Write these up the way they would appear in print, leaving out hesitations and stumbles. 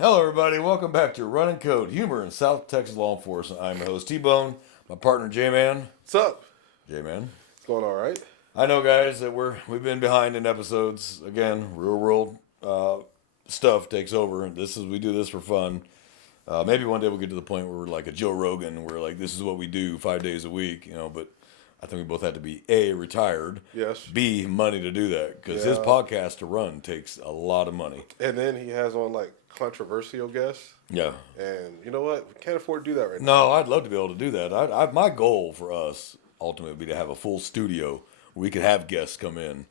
Hello, everybody. Welcome back to Running Code Humor in South Texas Law Enforcement. I'm your host, T-Bone. My partner, J-Man. What's up? J-Man. It's going all right. I know, guys, that we've been behind in episodes. Again, real world stuff takes over. We do this for fun. Maybe one day we'll get to the point where we're like a Joe Rogan, where like this is what we do 5 days a week. But I think we both have to be A, retired, Yes. B, money to do that because his Yeah. podcast to run takes a lot of money. And then he has on like controversial guests. Yeah. And you know what? We can't afford to do that right now. No, I'd love to be able to do that. My goal for us ultimately would be to have a full studio where we could have guests come in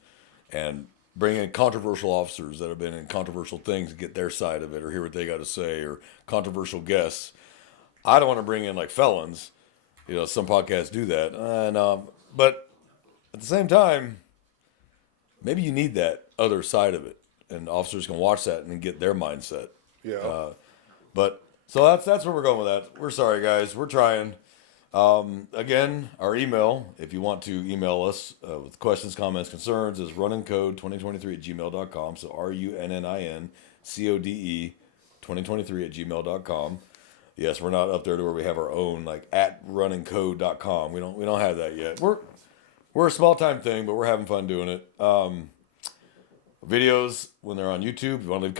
and bring in controversial officers that have been in controversial things and get their side of it or hear what they got to say or controversial guests. I don't want to bring in like felons. Some podcasts do that. But at the same time, maybe you need that other side of it. And officers can watch that and then get their mindset. Yeah. But so that's where we're going with that. We're sorry, guys. We're trying. Again, our email, if you want to email us with questions, comments, concerns, is runnincode2023@gmail.com. So RUNNINCODE 2023@gmail.com. Yes, we're not up there to where we have our own like at runningcode.com. We don't have that yet. We're a small time thing, but we're having fun doing it. Videos when they're on YouTube. If you want to leave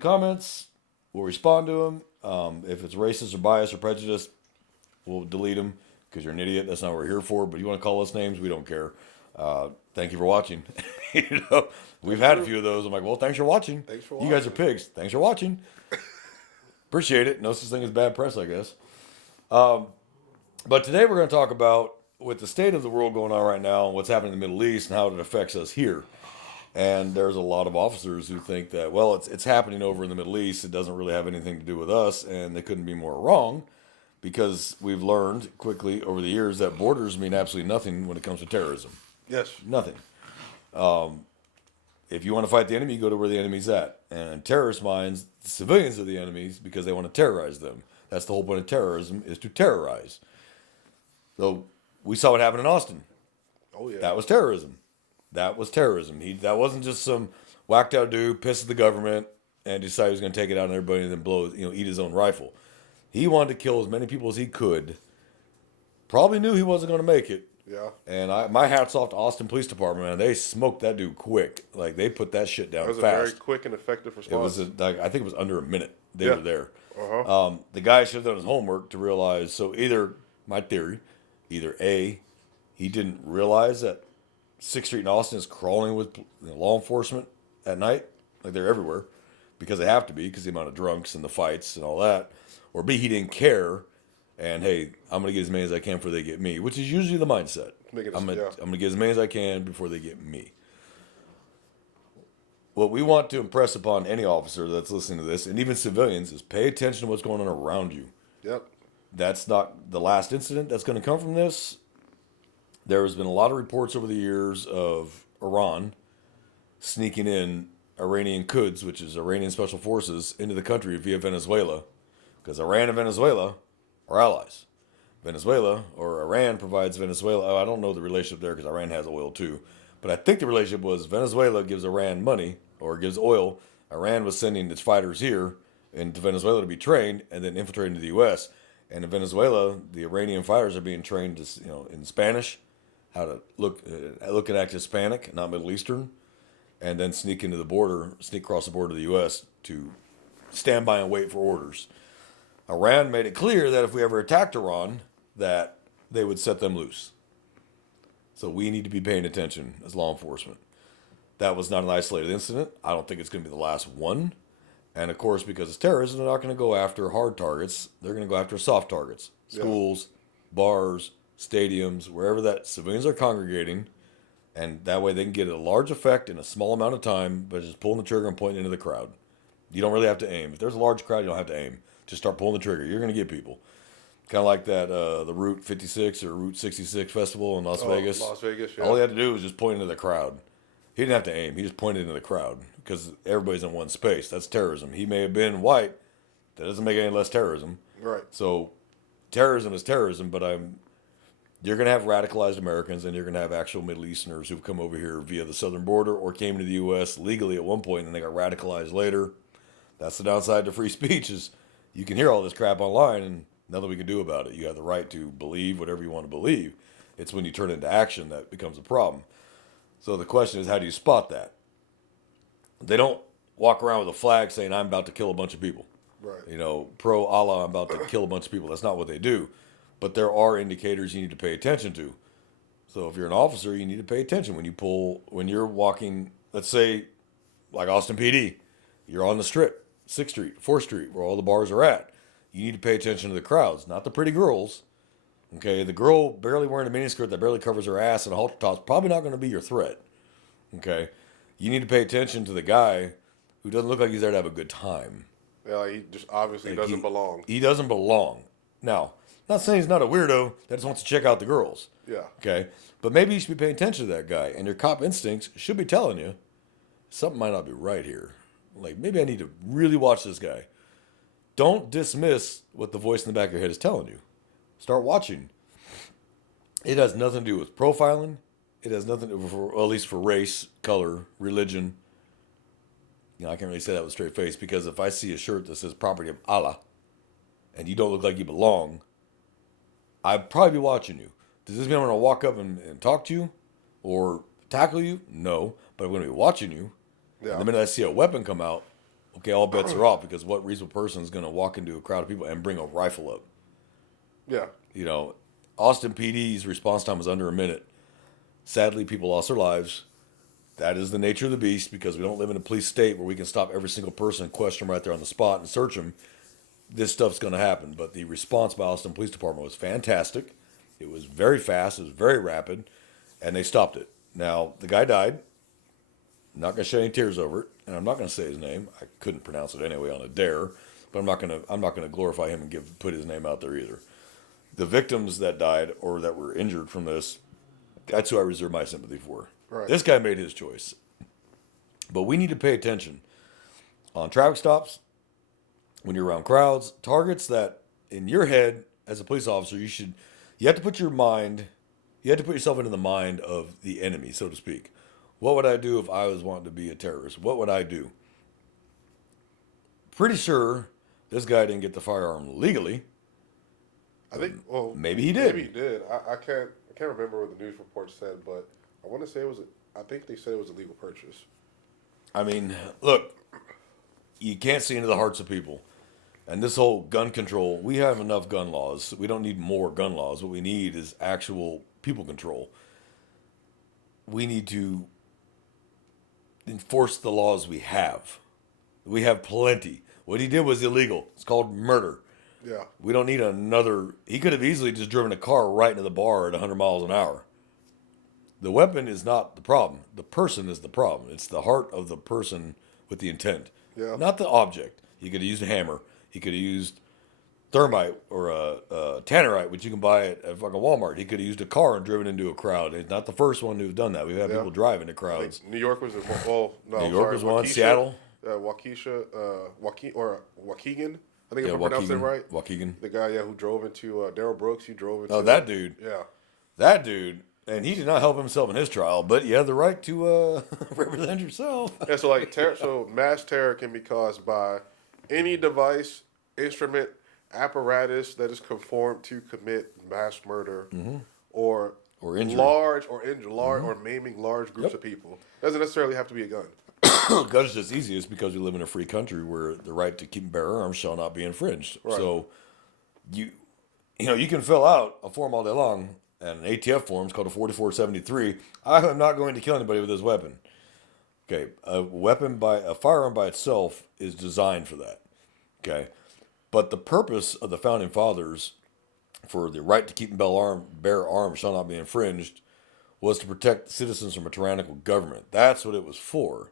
comments. We'll respond to them. If it's racist or biased or prejudiced, we'll delete them because you're an idiot. That's not what we're here for. But you want to call us names, we don't care. Thank you for watching. We've had a few of those. I'm like, well, thanks for watching. Thanks for You guys are watching. pigs. Thanks for watching. Appreciate it. No such thing as bad press, I guess. But today we're going to talk about with the state of the world going on right now and what's happening in the Middle East and how it affects us here. And there's a lot of officers who think that, well, it's happening over in the Middle East. It doesn't really have anything to do with us, and they couldn't be more wrong because we've learned quickly over the years that borders mean absolutely nothing when it comes to terrorism. Yes. Nothing. If you want to fight the enemy, you go to where the enemy's at. And in terrorist minds, the civilians are the enemies because they want to terrorize them. That's the whole point of terrorism, is to terrorize. So we saw what happened in Austin. Oh yeah. That was terrorism. That was terrorism. That wasn't just some whacked out dude pissed at the government and decided he was going to take it out on everybody and then eat his own rifle. He wanted to kill as many people as he could. Probably knew he wasn't going to make it. Yeah. And my hat's off to Austin Police Department, man. They smoked that dude quick. Like they put that shit down That was fast. a very quick and effective response. I think it was under a minute they were there. Uh-huh. The guy should have done his homework to realize. So my theory, either A, he didn't realize that 6th Street in Austin is crawling with law enforcement at night. Like they're everywhere because they have to be because the amount of drunks and the fights and all that. Or B, he didn't care. And hey, I'm going to get as many as I can before they get me, which is usually the mindset. I'm going to get as many as I can before they get me. What we want to impress upon any officer that's listening to this, and even civilians, is pay attention to what's going on around you. Yep. That's not the last incident that's going to come from this. There has been a lot of reports over the years of Iran sneaking in Iranian Quds, which is Iranian special forces, into the country via Venezuela, because Iran and Venezuela are allies. Venezuela, or Iran, provides Venezuela. I don't know the relationship there because Iran has oil too. But I think the relationship was Venezuela gives Iran money or gives oil. Iran was sending its fighters here into Venezuela to be trained and then infiltrating into the U.S. And in Venezuela, the Iranian fighters are being trained to, in Spanish, how to look and act Hispanic, not Middle Eastern, and then sneak across the border to the U.S. to stand by and wait for orders. Iran made it clear that if we ever attacked Iran, that they would set them loose. So we need to be paying attention as law enforcement. That was not an isolated incident. I don't think it's going to be the last one. And of course, because it's terrorism, they're not going to go after hard targets. They're going to go after soft targets. Schools, bars, stadiums, wherever that civilians are congregating. And that way they can get a large effect in a small amount of time by just pulling the trigger and pointing into the crowd. You don't really have to aim. If there's a large crowd, you don't have to aim. Just start pulling the trigger. You're going to get people. Kind of like that, the Route 56 or Route 66 festival in Las Vegas. Las Vegas, yeah. All he had to do was just point into the crowd. He didn't have to aim. He just pointed into the crowd because everybody's in one space. That's terrorism. He may have been white. That doesn't make it any less terrorism. Right. So terrorism is terrorism, but you're going to have radicalized Americans and you're going to have actual Middle Easterners who've come over here via the southern border or came to the U.S. legally at one point and they got radicalized later. That's the downside to free speech is you can hear all this crap online and nothing we can do about it. You have the right to believe whatever you want to believe. It's when you turn it into action that becomes a problem. So the question is, how do you spot that? They don't walk around with a flag saying, I'm about to kill a bunch of people. Right. You know, pro Allah, I'm about to kill a bunch of people. That's not what they do. But there are indicators you need to pay attention to. So if you're an officer, you need to pay attention when you're walking, let's say, like Austin PD, you're on the strip, 6th Street, 4th Street, where all the bars are at. You need to pay attention to the crowds, not the pretty girls. Okay, the girl barely wearing a miniskirt that barely covers her ass and a halter top's probably not going to be your threat. Okay, you need to pay attention to the guy who doesn't look like he's there to have a good time. Yeah, like he just obviously doesn't belong. He doesn't belong. Now, not saying he's not a weirdo that just wants to check out the girls. Yeah. Okay, but maybe you should be paying attention to that guy, and your cop instincts should be telling you something might not be right here. Like, maybe I need to really watch this guy. Don't dismiss what the voice in the back of your head is telling you. Start watching. It has nothing to do with profiling. It has nothing to do with, at least for race, color, religion. You know, I can't really say that with a straight face because if I see a shirt that says property of Allah and you don't look like you belong, I'd probably be watching you. Does this mean I'm going to walk up and talk to you or tackle you? No, but I'm going to be watching you. Yeah. And the minute I see a weapon come out, okay, all bets are off because what reasonable person is going to walk into a crowd of people and bring a rifle up? Yeah. You know, Austin PD's response time was under a minute. Sadly, people lost their lives. That is the nature of the beast because we don't live in a police state where we can stop every single person and question them right there on the spot and search them. This stuff's going to happen. But the response by Austin Police Department was fantastic. It was very fast. It was very rapid. And they stopped it. Now, the guy died. I'm not going to shed any tears over it. And I'm not going to say his name. I couldn't pronounce it anyway on a dare. But I'm not going to glorify him and put his name out there either. The victims that died or that were injured from this, that's who I reserve my sympathy for. Right. This guy made his choice. But we need to pay attention on traffic stops, when you're around crowds, targets that in your head as a police officer, you have to put yourself into the mind of the enemy, so to speak. What would I do if I was wanting to be a terrorist? What would I do? Pretty sure this guy didn't get the firearm legally. I think, well, maybe he did. Maybe he did. I can't remember what the news report said, but I want to say I think they said it was a legal purchase. I mean, look, you can't see into the hearts of people. And this whole gun control, we have enough gun laws. We don't need more gun laws. What we need is actual people control. We need to enforce the laws we have. We have plenty. What he did was illegal. It's called murder. Yeah. We don't need another. He could have easily just driven a car right into the bar at 100 miles an hour. The weapon is not the problem. The person is the problem. It's the heart of the person with the intent. Yeah. Not the object. He could have used a hammer. He could have used thermite or a tannerite, which you can buy at fucking Walmart. He could have used a car and driven into a crowd. He's not the first one who's done that. We've had people drive into crowds. New York was New York was one. Seattle. Waukegan. I think if I pronounced it right. Waukegan. The guy, who drove into Darrell Brooks. He drove into. Oh, that dude. Yeah. That dude. And he did not help himself in his trial, but you have the right to represent yourself. Yeah, so mass terror can be caused by any device, instrument, apparatus that is conformed to commit mass murder or injury. large or maiming large groups of people. Doesn't necessarily have to be a gun. Gun is just easiest because we live in a free country where the right to keep and bear arms shall not be infringed. Right. So you can fill out a form all day long. And an ATF form is called a 4473. I am not going to kill anybody with this weapon. Okay, a firearm by itself is designed for that. Okay, but the purpose of the founding fathers for the right to keep and bear arms shall not be infringed was to protect citizens from a tyrannical government. That's what it was for.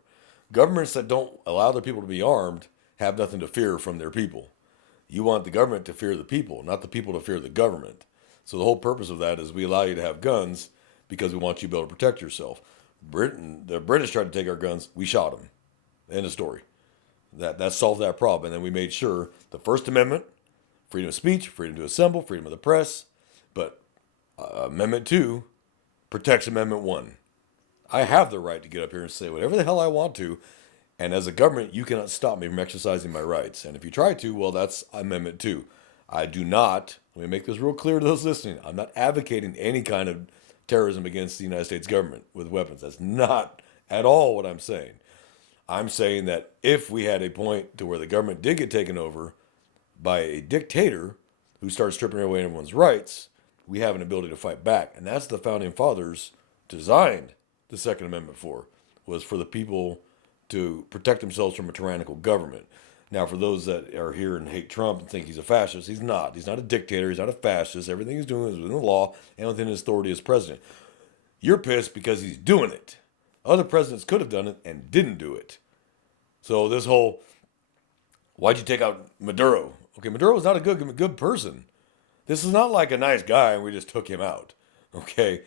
Governments that don't allow their people to be armed have nothing to fear from their people. You want the government to fear the people, not the people to fear the government. So the whole purpose of that is we allow you to have guns because we want you to be able to protect yourself. The British tried to take our guns. We shot them. End of story. That solved that problem. And then we made sure the First Amendment, freedom of speech, freedom to assemble, freedom of the press. But Amendment 2 protects Amendment 1. I have the right to get up here and say whatever the hell I want to And as a government, you cannot stop me from exercising my rights. And if you try to, well, that's Amendment 2. I do not, let me make this real clear to those listening, I'm not advocating any kind of terrorism against the United States government with weapons. That's not at all what I'm saying. I'm saying that if we had a point to where the government did get taken over by a dictator who starts stripping away everyone's rights, we have an ability to fight back. And that's the founding fathers designed the Second Amendment for, was for the people to protect themselves from a tyrannical government. Now, for those that are here and hate Trump and think he's a fascist, he's not. He's not a dictator. He's not a fascist. Everything he's doing is within the law and within his authority as president. You're pissed because he's doing it. Other presidents could have done it and didn't do it. So this whole, why'd you take out Maduro? Okay, Maduro was not a good person. This is not like a nice guy and we just took him out. Okay,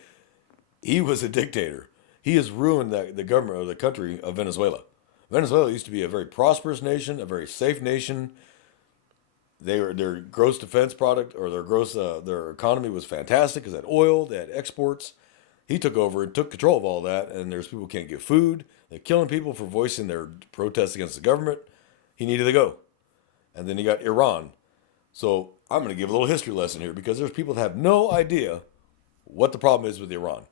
he was a dictator. He has ruined the government of the country of Venezuela. Venezuela used to be a very prosperous nation, a very safe nation. Their gross defense product or their economy was fantastic because they had oil, they had exports. He took over and took control of all that, and there's people who can't get food. They're killing people for voicing their protests against the government. He needed to go. And then you got Iran. So I'm going to give a little history lesson here because there's people that have no idea what the problem is with Iran.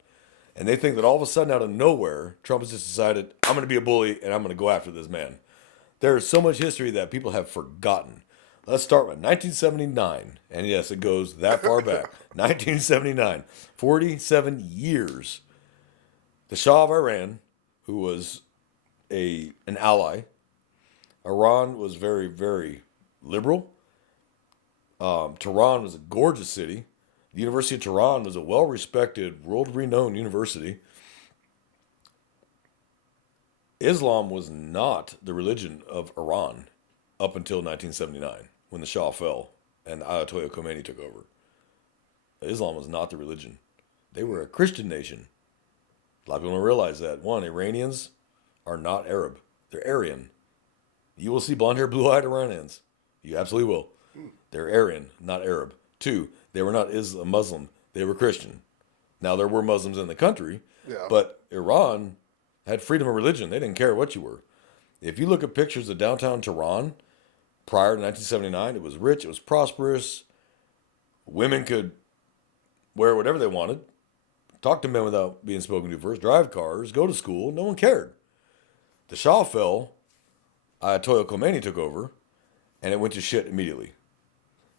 And they think that all of a sudden out of nowhere, Trump has just decided, I'm going to be a bully and I'm going to go after this man. There is so much history that people have forgotten. Let's start with 1979. And yes, it goes that far back. 1979. 47 years. The Shah of Iran, who was an ally. Iran was very, very liberal. Tehran was a gorgeous city. The University of Tehran was a well-respected, world-renowned university. Islam was not the religion of Iran up until 1979, when the Shah fell and Ayatollah Khomeini took over. Islam was not the religion. They were a Christian nation. A lot of people don't realize that. One, Iranians are not Arab. They're Aryan. You will see blonde-haired, blue-eyed Iranians. You absolutely will. They're Aryan, not Arab. Two, they were not Muslim. They were Christian. Now, there were Muslims in the country, but Iran had freedom of religion. They didn't care what you were. If you look at pictures of downtown Tehran prior to 1979, it was rich, it was prosperous. Women could wear whatever they wanted, talk to men without being spoken to first, drive cars, go to school. No one cared. The Shah fell, Ayatollah Khomeini took over, and it went to shit immediately.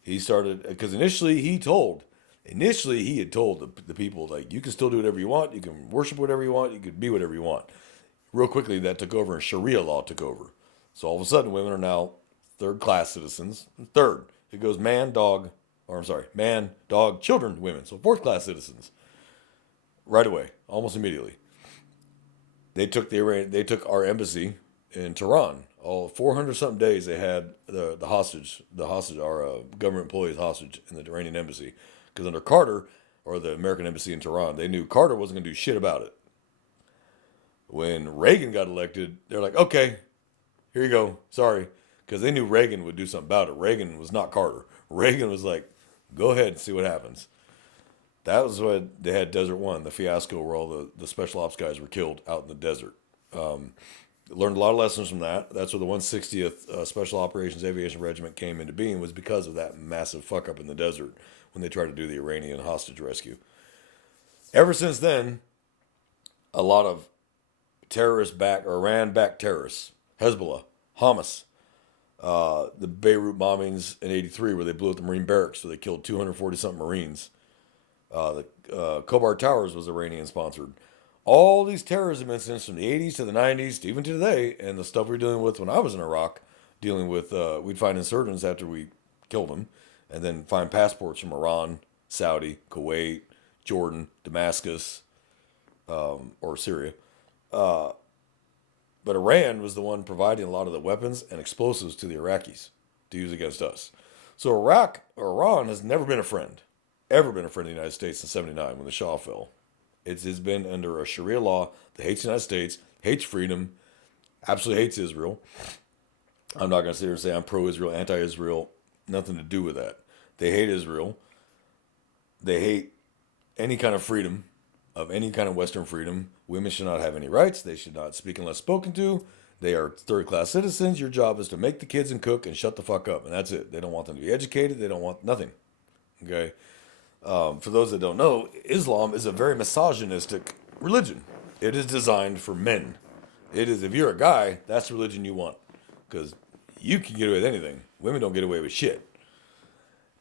He started, because initially he had told the people, like, you can still do whatever you want, you can worship whatever you want, you can be whatever you want. Real quickly, that took over and Sharia law took over. So all of a sudden, women are now third-class citizens. Third, it goes man, dog, children, women. So fourth-class citizens. Right away, almost immediately. They took our embassy in Tehran. All 400-something days they had the hostage, our government employees hostage in the Iranian embassy. Because under Carter, or the American embassy in Tehran, they knew Carter wasn't going to do shit about it. When Reagan got elected, they're like, okay, here you go. Sorry. Because they knew Reagan would do something about it. Reagan was not Carter. Reagan was like, go ahead and see what happens. That was what they had Desert One, the fiasco where all the special ops guys were killed out in the desert. Learned a lot of lessons from that. That's where the 160th Special Operations Aviation Regiment came into being, was because of that massive fuck up in the desert when they tried to do the Iranian hostage rescue. Ever since then, a lot of Iran-backed terrorists, Hezbollah, Hamas, the Beirut bombings in '83 where they blew up the Marine barracks, so they killed 240-something Marines. The Khobar Towers was Iranian-sponsored. All these terrorism incidents from the 80s to the 90s, to even to today, and the stuff we were dealing with when I was in Iraq, dealing with, we'd find insurgents after we killed them, and then find passports from Iran, Saudi, Kuwait, Jordan, Damascus, or Syria. But Iran was the one providing a lot of the weapons and explosives to the Iraqis to use against us. So Iran has never been a friend, ever been a friend of the United States since '79 when the Shah fell. It's been under a Sharia law that hates the United States, hates freedom, absolutely hates Israel. I'm not going to sit here and say I'm pro-Israel, anti-Israel. Nothing to do with that. They hate Israel. They hate any kind of freedom, of any kind of Western freedom. Women should not have any rights. They should not speak unless spoken to. They are third-class citizens. Your job is to make the kids and cook and shut the fuck up, and that's it. They don't want them to be educated. They don't want nothing. Okay. For those that don't know, Islam is a very misogynistic religion. It is designed for men. It is, if you're a guy, that's the religion you want. Because you can get away with anything. Women don't get away with shit.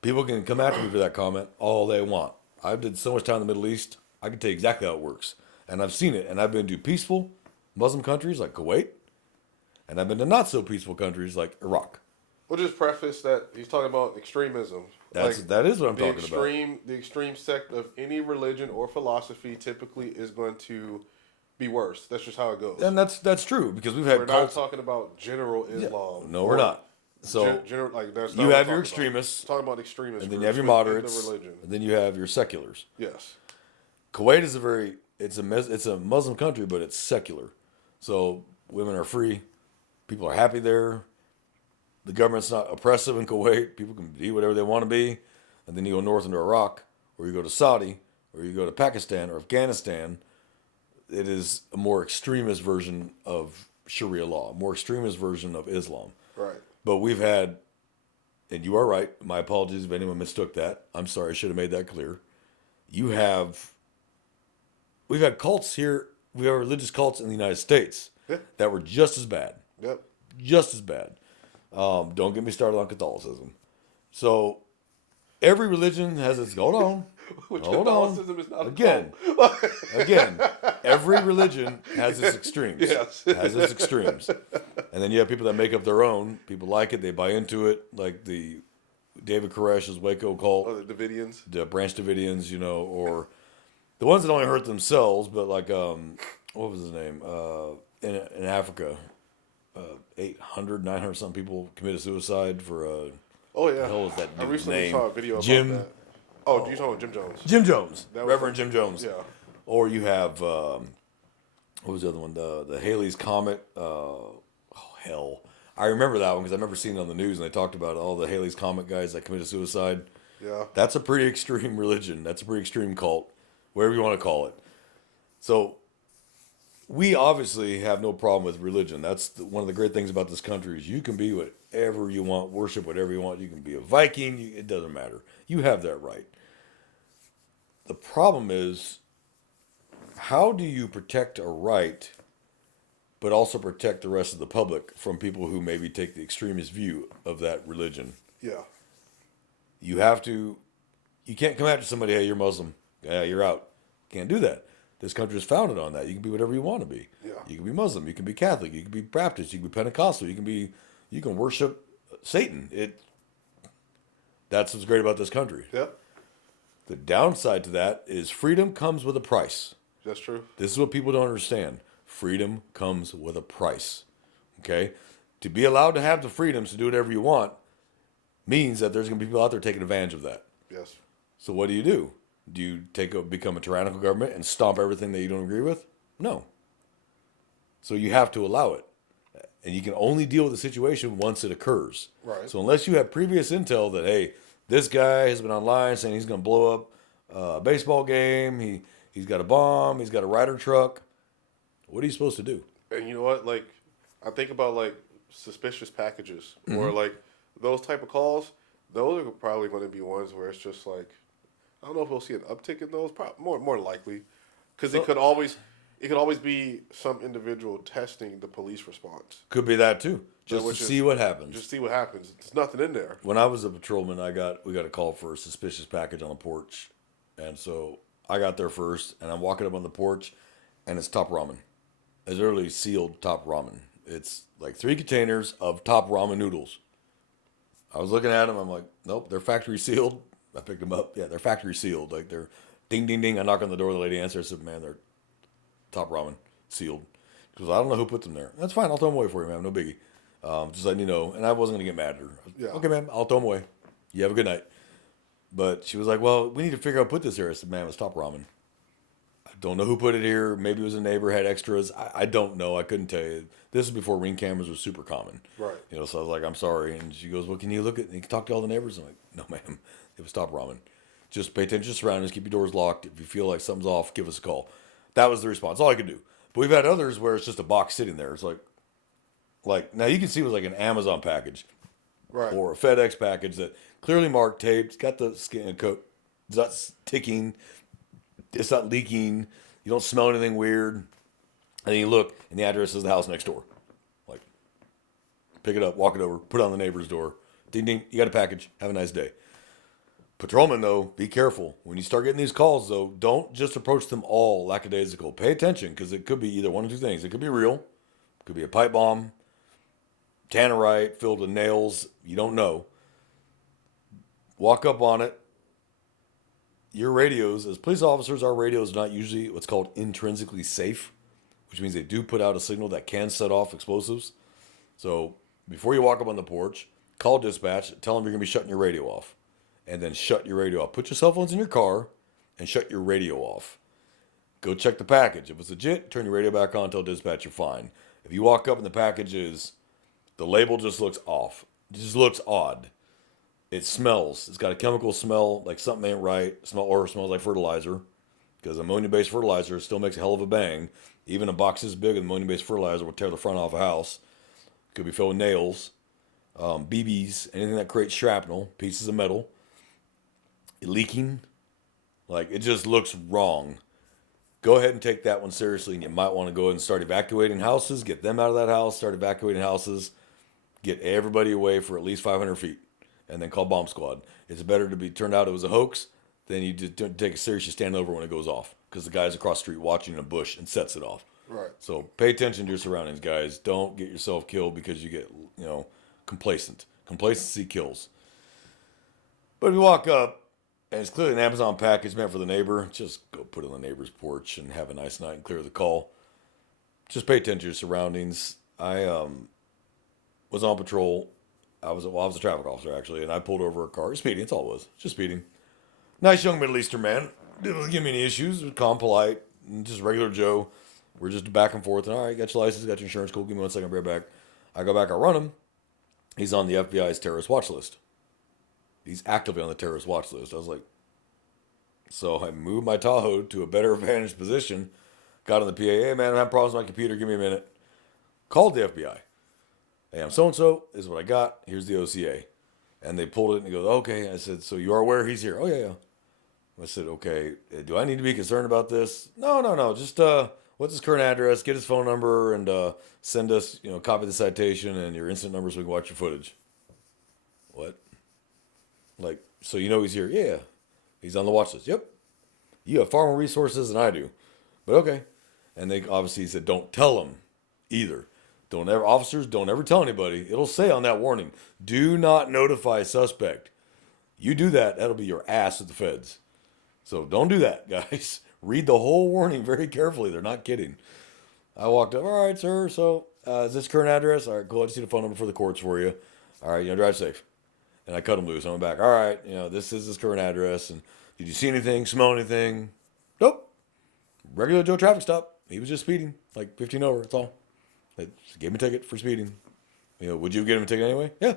People can come after me for that comment all they want. I've did so much time in the Middle East, I can tell you exactly how it works. And I've seen it. And I've been to peaceful Muslim countries like Kuwait. And I've been to not so peaceful countries like Iraq. We'll just preface that he's talking about extremism. That is what I'm talking about. The extreme sect of any religion or philosophy typically is going to be worse. That's just how it goes. And that's true because we've had We're cults. not talking about general Islam. Yeah. No, we're not. So that's you have your extremists. Talking about extremists. And then you have your moderates. The religion. And then you have your seculars. Yes. Kuwait is it's a Muslim country, but it's secular. So women are free. People are happy there. The government's not oppressive in Kuwait. People can be whatever they want to be. And then you go north into Iraq, or you go to Saudi, or you go to Pakistan or Afghanistan. It is a more extremist version of Sharia law, a more extremist version of Islam. Right. But we've had, and you are right, my apologies if anyone mistook that. I'm sorry, I should have made that clear. We've had cults here, we have religious cults in the United States that were just as bad. Yep. Just as bad. Don't get me started on Catholicism. So every religion has its. Hold on. Catholicism is not again. Every religion has its extremes. Yes. Has its extremes. And then you have people that make up their own. People like it. They buy into it. Like the David Koresh's Waco cult. Oh, the Davidians. The Branch Davidians, or the ones that only hurt themselves, but like, what was his name? In Africa. 800, 900 something people committed suicide for oh yeah. the hell was that I recently name? saw a video Jim, about that. Oh, do you talking about Jim Jones? Jim Jones, That Reverend Jim Jones. Yeah. Or you have what was the other one? The Halley's Comet. Oh hell, I remember that one because I remember seeing it on the news and they talked about all the Halley's Comet guys that committed suicide. Yeah. That's a pretty extreme religion. That's a pretty extreme cult, whatever you want to call it. So. We obviously have no problem with religion. That's one of the great things about this country is you can be whatever you want, worship whatever you want. You can be a Viking. It doesn't matter. You have that right. The problem is, how do you protect a right, but also protect the rest of the public from people who maybe take the extremist view of that religion? Yeah. You can't come after somebody, hey, you're Muslim. Yeah, you're out. Can't do that. This country is founded on that. You can be whatever you want to be. Yeah. You can be Muslim. You can be Catholic. You can be Baptist. You can be Pentecostal. You can worship Satan. That's what's great about this country. Yeah. The downside to that is freedom comes with a price. That's true. This is what people don't understand. Freedom comes with a price. Okay? To be allowed to have the freedoms to do whatever you want means that there's going to be people out there taking advantage of that. Yes. So what do? Do you become a tyrannical government and stomp everything that you don't agree with? No. So you have to allow it. And you can only deal with the situation once it occurs. Right. So unless you have previous intel that, hey, this guy has been online saying he's going to blow up a baseball game, he's got a bomb, he's got a rider truck, what are you supposed to do? And you know what? Like, I think about, like, suspicious packages or, like, those type of calls. Those are probably going to be ones where it's just like, I don't know if we'll see an uptick in those. More likely, because it could always be some individual testing the police response. Could be that too, just to see what happens. Just see what happens. There's nothing in there. When I was a patrolman, we got a call for a suspicious package on the porch, and so I got there first, and I'm walking up on the porch, and it's top ramen. It's literally sealed top ramen. It's like 3 containers of top ramen noodles. I was looking at them. I'm like, nope, they're factory sealed. I picked them up. Yeah, they're factory sealed. Like they're ding, ding, ding. I knock on the door. The lady answers. I said, man, they're top ramen sealed. She goes, I don't know who put them there. That's fine. I'll throw them away for you, man. No biggie. Just letting you know. And I wasn't going to get mad at her. Yeah. Okay, man. I'll throw them away. You have a good night. But she was like, well, we need to figure out who put this here. I said, man, it was top ramen. I don't know who put it here. Maybe it was a neighbor, had extras. I don't know. I couldn't tell you. This is before Ring cameras were super common. Right. So I was like, I'm sorry. And she goes, well, can you look at, and you can talk to all the neighbors? I'm like, no, ma'am. It was top ramen. Just pay attention to surroundings. Keep your doors locked. If you feel like something's off, give us a call. That was the response. All I could do. But we've had others where it's just a box sitting there. It's like, Like, now you can see it was like an Amazon package Right. or a FedEx package that clearly marked, taped, got the skin coat, it's not ticking, it's not leaking, you don't smell anything weird. And then you look, and the address is the house next door. Like, pick it up, walk it over, put it on the neighbor's door. Ding, ding, you got a package. Have a nice day. Patrolman, though, be careful. When you start getting these calls, though, don't just approach them all lackadaisical. Pay attention, because it could be either one of two things. It could be real. It could be a pipe bomb, tannerite filled with nails. You don't know. Walk up on it. Your radios, as police officers, our radios are not usually what's called intrinsically safe, which means they do put out a signal that can set off explosives. So before you walk up on the porch, call dispatch, tell them you're going to be shutting your radio off. And then shut your radio off. Put your cell phones in your car and shut your radio off. Go check the package. If it's legit, turn your radio back on, tell dispatch you're fine. If you walk up and the package is, the label just looks off. It just looks odd. It smells. It's got a chemical smell, like something ain't right. Or smells like fertilizer. Because ammonia-based fertilizer still makes a hell of a bang. Even a box this big of ammonia-based fertilizer will tear the front off a house. Could be filled with nails, BBs, anything that creates shrapnel, pieces of metal. Leaking, like it just looks wrong. Go ahead and take that one seriously, and you might want to go ahead and start evacuating houses, get them out of that house, start evacuating houses, get everybody away for at least 500 feet, and then call bomb squad. It's better to be turned out it was a hoax than you just take it serious, you stand over when it goes off, because the guy's across the street watching in a bush and sets it off. Right. So pay attention to your surroundings, guys. Don't get yourself killed because you get, complacent. Complacency kills. But if you walk up, and it's clearly an Amazon package meant for the neighbor, just go put it on the neighbor's porch and have a nice night and clear the call. Just pay attention to your surroundings. I was on patrol. I was a traffic officer, actually, and I pulled over a car. Speeding, that's all it was. Just speeding. Nice young Middle Eastern man. Didn't give me any issues. Calm, polite, just regular Joe. We're just back and forth. And, all right, got your license, got your insurance. Cool, give me 1 second, I'll be right back. I go back, I run him. He's on the FBI's terrorist watch list. He's actively on the terrorist watch list. I was like, so I moved my Tahoe to a better vantage position. Got on the PA. Hey, man, I'm having problems with my computer. Give me a minute. Called the FBI. Hey, I'm so-and-so. This is what I got. Here's the OCA. And they pulled it and he goes, okay. I said, so you are aware he's here? Oh, yeah. I said, okay. Do I need to be concerned about this? No. Just what's his current address? Get his phone number and send us, copy the citation and your incident number so we can watch your footage. What? Like, so he's here? Yeah. He's on the watch list. Yep. You have far more resources than I do. But okay. And they obviously said, don't tell him either. Officers, don't ever tell anybody. It'll say on that warning, do not notify suspect. You do that, that'll be your ass at the feds. So don't do that, guys. Read the whole warning very carefully. They're not kidding. I walked up, all right, sir. So is this current address? All right, cool. I just need a phone number for the courts for you. All right, drive safe. And I cut him loose. I went back. All right, this is his current address. And did you see anything, smell anything? Nope. Regular Joe traffic stop. He was just speeding, like 15 over. That's all. They just gave him a ticket for speeding. Would you give him a ticket anyway? Yeah.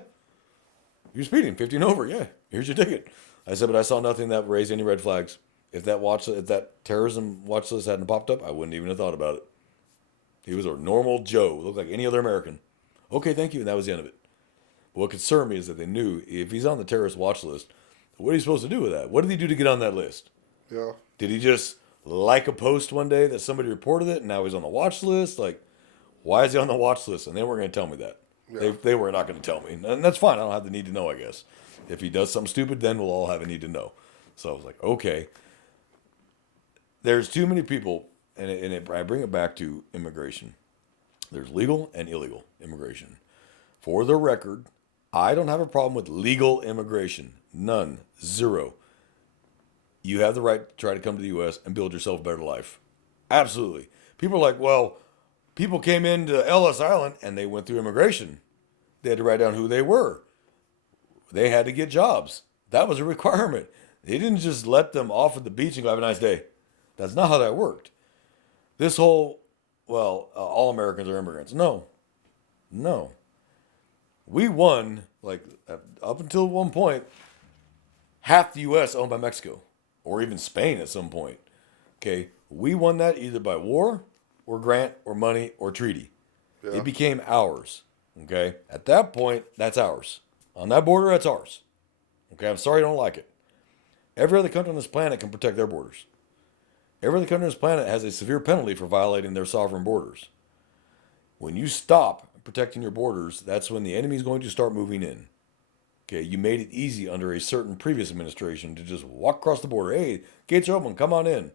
You're speeding, 15 over. Yeah. Here's your ticket. I said, but I saw nothing that raised any red flags. If that terrorism watch list hadn't popped up, I wouldn't even have thought about it. He was a normal Joe, looked like any other American. Okay, thank you, and that was the end of it. What concerned me is that they knew if he's on the terrorist watch list, what are you supposed to do with that? What did he do to get on that list? Yeah. Did he just like a post one day that somebody reported it and now he's on the watch list? Like, why is he on the watch list? And they weren't going to tell me that. Yeah. They were not going to tell me. And that's fine. I don't have the need to know, I guess. If he does something stupid, then we'll all have a need to know. So I was like, okay. There's too many people, I bring it back to immigration. There's legal and illegal immigration. For the record, I don't have a problem with legal immigration. None. Zero. You have the right to try to come to the U.S. and build yourself a better life. Absolutely. People are like, well, people came into Ellis Island and they went through immigration. They had to write down who they were. They had to get jobs. That was a requirement. They didn't just let them off at the beach and go, have a nice day. That's not how that worked. This whole, all Americans are immigrants. No. We won, up until one point, half the U.S. owned by Mexico, or even Spain at some point. Okay, we won that either by war, or grant, or money, or treaty. Yeah. It became ours. Okay? At that point, that's ours. On that border, that's ours. Okay? I'm sorry you don't like it. Every other country on this planet can protect their borders. Every other country on this planet has a severe penalty for violating their sovereign borders. When you stop protecting your borders, that's when the enemy is going to start moving in. Okay, you made it easy under a certain previous administration to just walk across the border. Hey, gates are open, come on in.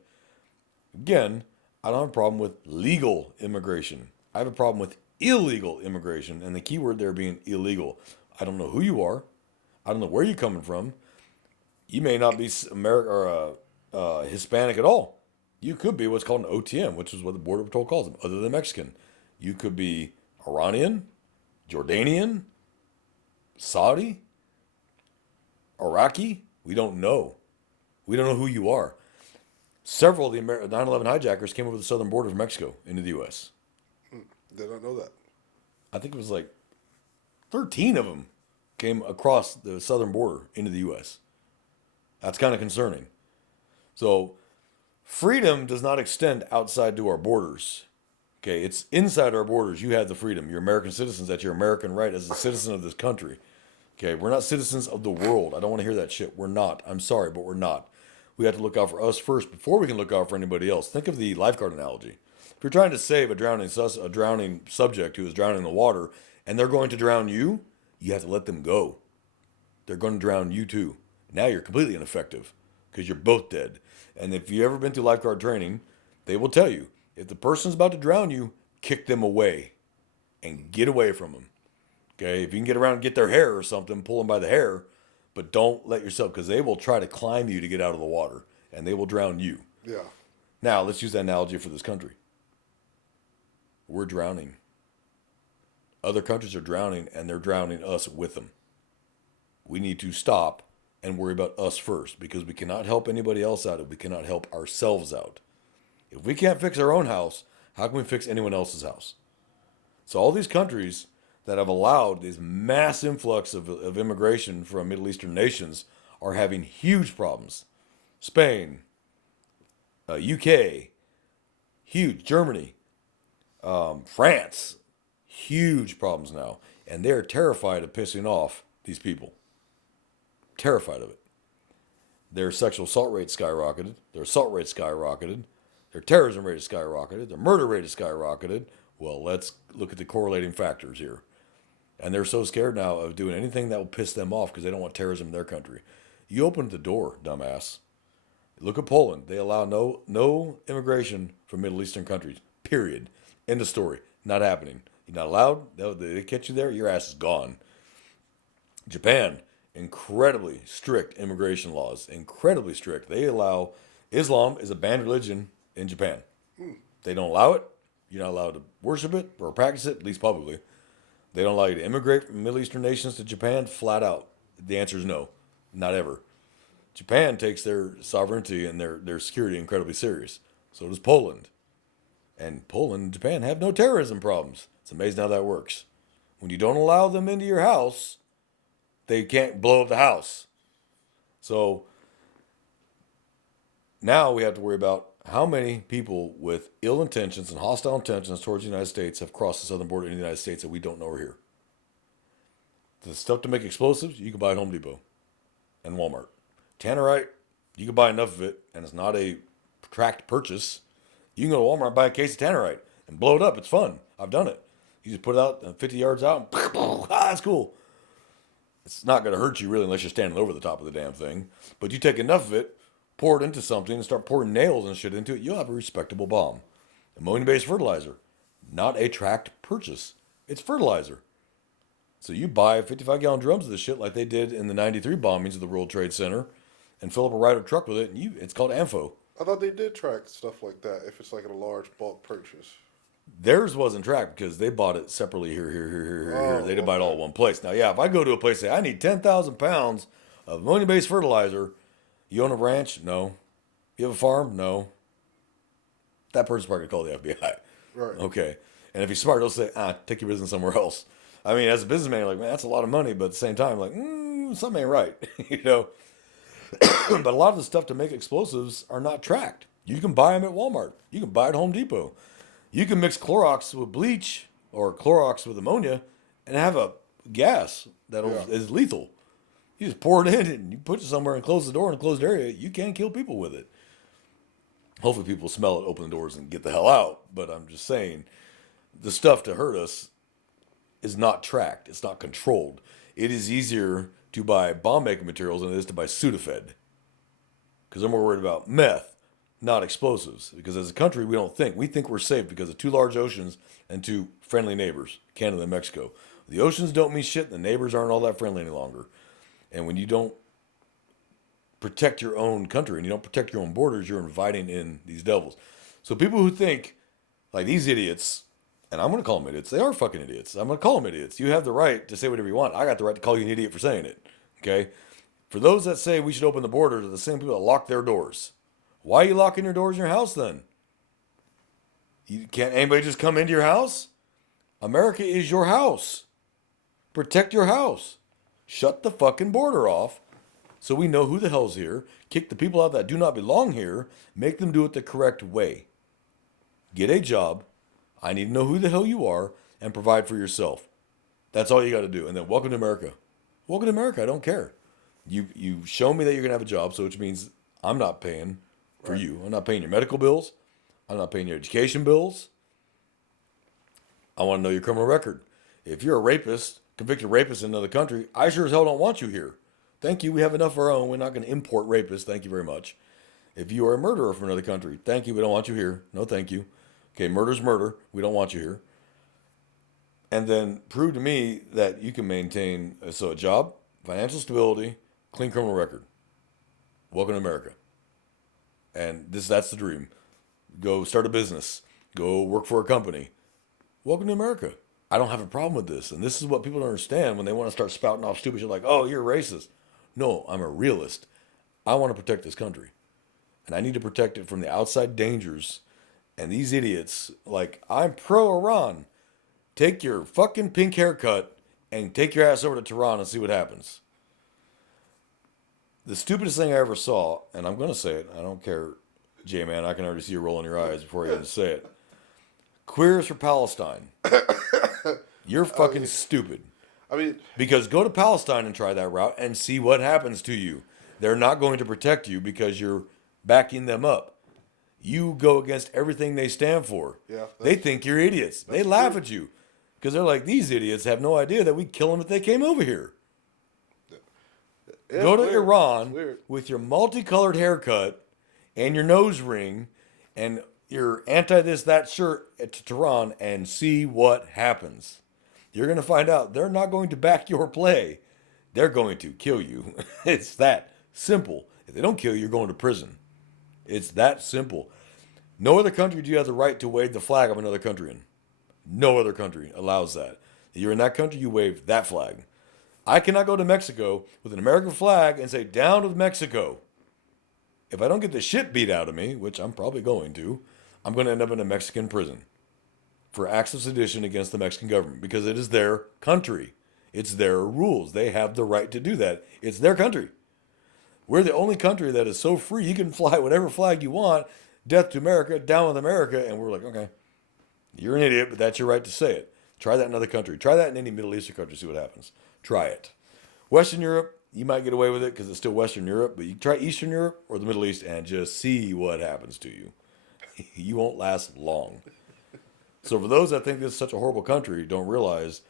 Again, I don't have a problem with legal immigration. I have a problem with illegal immigration, and the key word there being illegal. I don't know who you are. I don't know where you're coming from. You may not be American or Hispanic at all. You could be what's called an OTM, which is what the Border Patrol calls them, other than Mexican. You could be Iranian, Jordanian, Saudi, Iraqi. We don't know. We don't know who you are. Several of the 9/11 hijackers came over the southern border of Mexico into the U.S. Did not know that. I think it was like 13 of them came across the southern border into the U.S. That's kind of concerning. So, freedom does not extend outside to our borders. Okay, it's inside our borders. You have the freedom. You're American citizens. That's your American right as a citizen of this country. Okay, we're not citizens of the world. I don't want to hear that shit. We're not. I'm sorry, but we're not. We have to look out for us first before we can look out for anybody else. Think of the lifeguard analogy. If you're trying to save a drowning subject who is drowning in the water, and they're going to drown you, you have to let them go. They're going to drown you too. Now you're completely ineffective because you're both dead. And if you've ever been through lifeguard training, they will tell you, if the person's about to drown you, kick them away and get away from them. Okay, if you can get around and get their hair or something, pull them by the hair, but don't let yourself, because they will try to climb you to get out of the water, and they will drown you. Yeah. Now, let's use that analogy for this country. We're drowning. Other countries are drowning, and they're drowning us with them. We need to stop and worry about us first, because we cannot help anybody else out if we cannot help ourselves out. If we can't fix our own house, how can we fix anyone else's house? So all these countries that have allowed this mass influx of immigration from Middle Eastern nations are having huge problems. Spain, UK, huge. Germany, France, huge problems now. And they're terrified of pissing off these people. Terrified of it. Their sexual assault rate skyrocketed. Their assault rate skyrocketed. Their terrorism rate has skyrocketed. Their murder rate has skyrocketed. Well, let's look at the correlating factors here. And they're so scared now of doing anything that will piss them off because they don't want terrorism in their country. You opened the door, dumbass. Look at Poland. They allow no immigration from Middle Eastern countries. Period. End of story. Not happening. You're not allowed. They catch you there, your ass is gone. Japan, incredibly strict immigration laws. Incredibly strict. They allow Islam is a banned religion in Japan. They don't allow it. You're not allowed to worship it or practice it, at least publicly. They don't allow you to immigrate from Middle Eastern nations to Japan, flat out. The answer is no. Not ever. Japan takes their sovereignty and their security incredibly serious. So does Poland. And Poland and Japan have no terrorism problems. It's amazing how that works. When you don't allow them into your house, they can't blow up the house. So now we have to worry about how many people with ill intentions and hostile intentions towards the United States have crossed the southern border in the United States that we don't know are here. The stuff to make explosives, you can buy at Home Depot and Walmart. Tannerite, you can buy enough of it, and it's not a tracked purchase. You can go to Walmart and buy a case of Tannerite and blow it up. It's fun. I've done it. You just put it out 50 yards out, and that's cool. It's not going to hurt you really unless you're standing over the top of the damn thing. But you take enough of it, pour it into something, and start pouring nails and shit into it, you'll have a respectable bomb. Ammonia-based fertilizer, not a tracked purchase. It's fertilizer. So you buy 55-gallon drums of this shit like they did in the 93 bombings of the World Trade Center and fill up a Ryder truck with it, and it's called AMFO. I thought they did track stuff like that if it's like in a large bulk purchase. Theirs wasn't tracked because they bought it separately here. They didn't buy it all in one place. Now, yeah, if I go to a place and say, I need 10,000 pounds of ammonia-based fertilizer, you own a ranch? No. You have a farm? No. That person's probably going to call the FBI. Right. Okay. And if he's smart, he'll say, take your business somewhere else. I mean, as a businessman, you're like, man, that's a lot of money. But at the same time, like, something ain't right. you know? But a lot of the stuff to make explosives are not tracked. You can buy them at Walmart. You can buy it at Home Depot. You can mix Clorox with bleach or Clorox with ammonia, and have a gas that is lethal. You just pour it in and you put it somewhere and close the door in a closed area. You can't kill people with it. Hopefully people smell it, open the doors, and get the hell out. But I'm just saying, the stuff to hurt us is not tracked. It's not controlled. It is easier to buy bomb-making materials than it is to buy Sudafed. Because they're more worried about meth, not explosives. Because as a country, we don't think. We think we're safe because of two large oceans and two friendly neighbors, Canada and Mexico. The oceans don't mean shit, and the neighbors aren't all that friendly any longer. And when you don't protect your own country and you don't protect your own borders, you're inviting in these devils. So people who think, like these idiots, and I'm going to call them idiots. They are fucking idiots. I'm going to call them idiots. You have the right to say whatever you want. I got the right to call you an idiot for saying it. Okay? For those that say we should open the borders are the same people that lock their doors. Why are you locking your doors in your house then? Can't anybody just come into your house? America is your house. Protect your house. Shut the fucking border off so we know who the hell's here. Kick the people out that do not belong here. Make them do it the correct way. Get a job. I need to know who the hell you are and provide for yourself. That's all you got to do. And then welcome to America. Welcome to America. I don't care. You show me that you're going to have a job, so which means I'm not paying for you. I'm not paying your medical bills. I'm not paying your education bills. I want to know your criminal record. If you're a rapist, convicted rapist in another country, I sure as hell don't want you here. Thank you. We have enough of our own. We're not going to import rapists. Thank you very much. If you are a murderer from another country, thank you. We don't want you here. No, thank you. Okay, murder's murder. We don't want you here. And then prove to me that you can maintain a job, financial stability, clean criminal record. Welcome to America. And that's the dream. Go start a business. Go work for a company. Welcome to America. I don't have a problem with this. And this is what people don't understand when they want to start spouting off stupid shit like, oh, you're racist. No, I'm a realist. I want to protect this country. And I need to protect it from the outside dangers. And these idiots, like, I'm pro-Iran. Take your fucking pink haircut and take your ass over to Tehran and see what happens. The stupidest thing I ever saw, and I'm going to say it, I don't care, J-Man, I can already see you rolling your eyes before you even say it. Queers for Palestine. You're fucking stupid. Because go to Palestine and try that route and see what happens to you. They're not going to protect you because you're backing them up. You go against everything they stand for. Yeah, they think you're idiots. They laugh at you. Because they're like, these idiots have no idea that we'd kill them if they came over here. Yeah, go to Iran with your multicolored haircut and your nose ring and your anti-this, that shirt to Tehran and see what happens. You're going to find out they're not going to back your play. They're going to kill you. It's that simple. If they don't kill you, you're going to prison. It's that simple. No other country do you have the right to wave the flag of another country in. No other country allows that. If you're in that country, you wave that flag. I cannot go to Mexico with an American flag and say, down with Mexico. If I don't get the shit beat out of me, which I'm probably going to, I'm going to end up in a Mexican prison for acts of sedition against the Mexican government because it is their country. It's their rules. They have the right to do that. It's their country. We're the only country that is so free you can fly whatever flag you want, death to America, down with America, and we're like, okay, you're an idiot, but that's your right to say it. Try that in another country. Try that in any Middle Eastern country, see what happens. Try it. Western Europe, you might get away with it because it's still Western Europe, but you try Eastern Europe or the Middle East and just see what happens to you. You won't last long. So for those that think this is such a horrible country, don't realize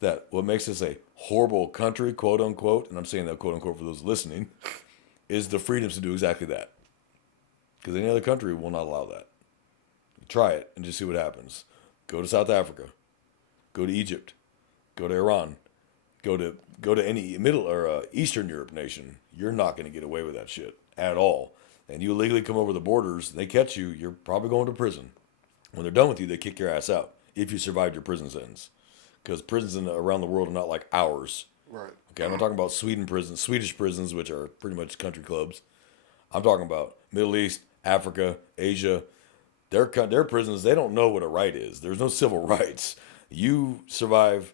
that what makes this a horrible country, quote unquote, and I'm saying that quote unquote for those listening, is the freedoms to do exactly that. Because any other country will not allow that. Try it and just see what happens. Go to South Africa. Go to Egypt. Go to Iran. Go to any Middle or Eastern Europe nation. You're not going to get away with that shit at all. And you illegally come over the borders, they catch you, you're probably going to prison. When they're done with you, they kick your ass out if you survived your prison sentence. Because prisons around the world are not like ours. Right. Okay, I'm not talking about Swedish prisons, which are pretty much country clubs. I'm talking about Middle East, Africa, Asia. Their prisons, they don't know what a right is. There's no civil rights. You survive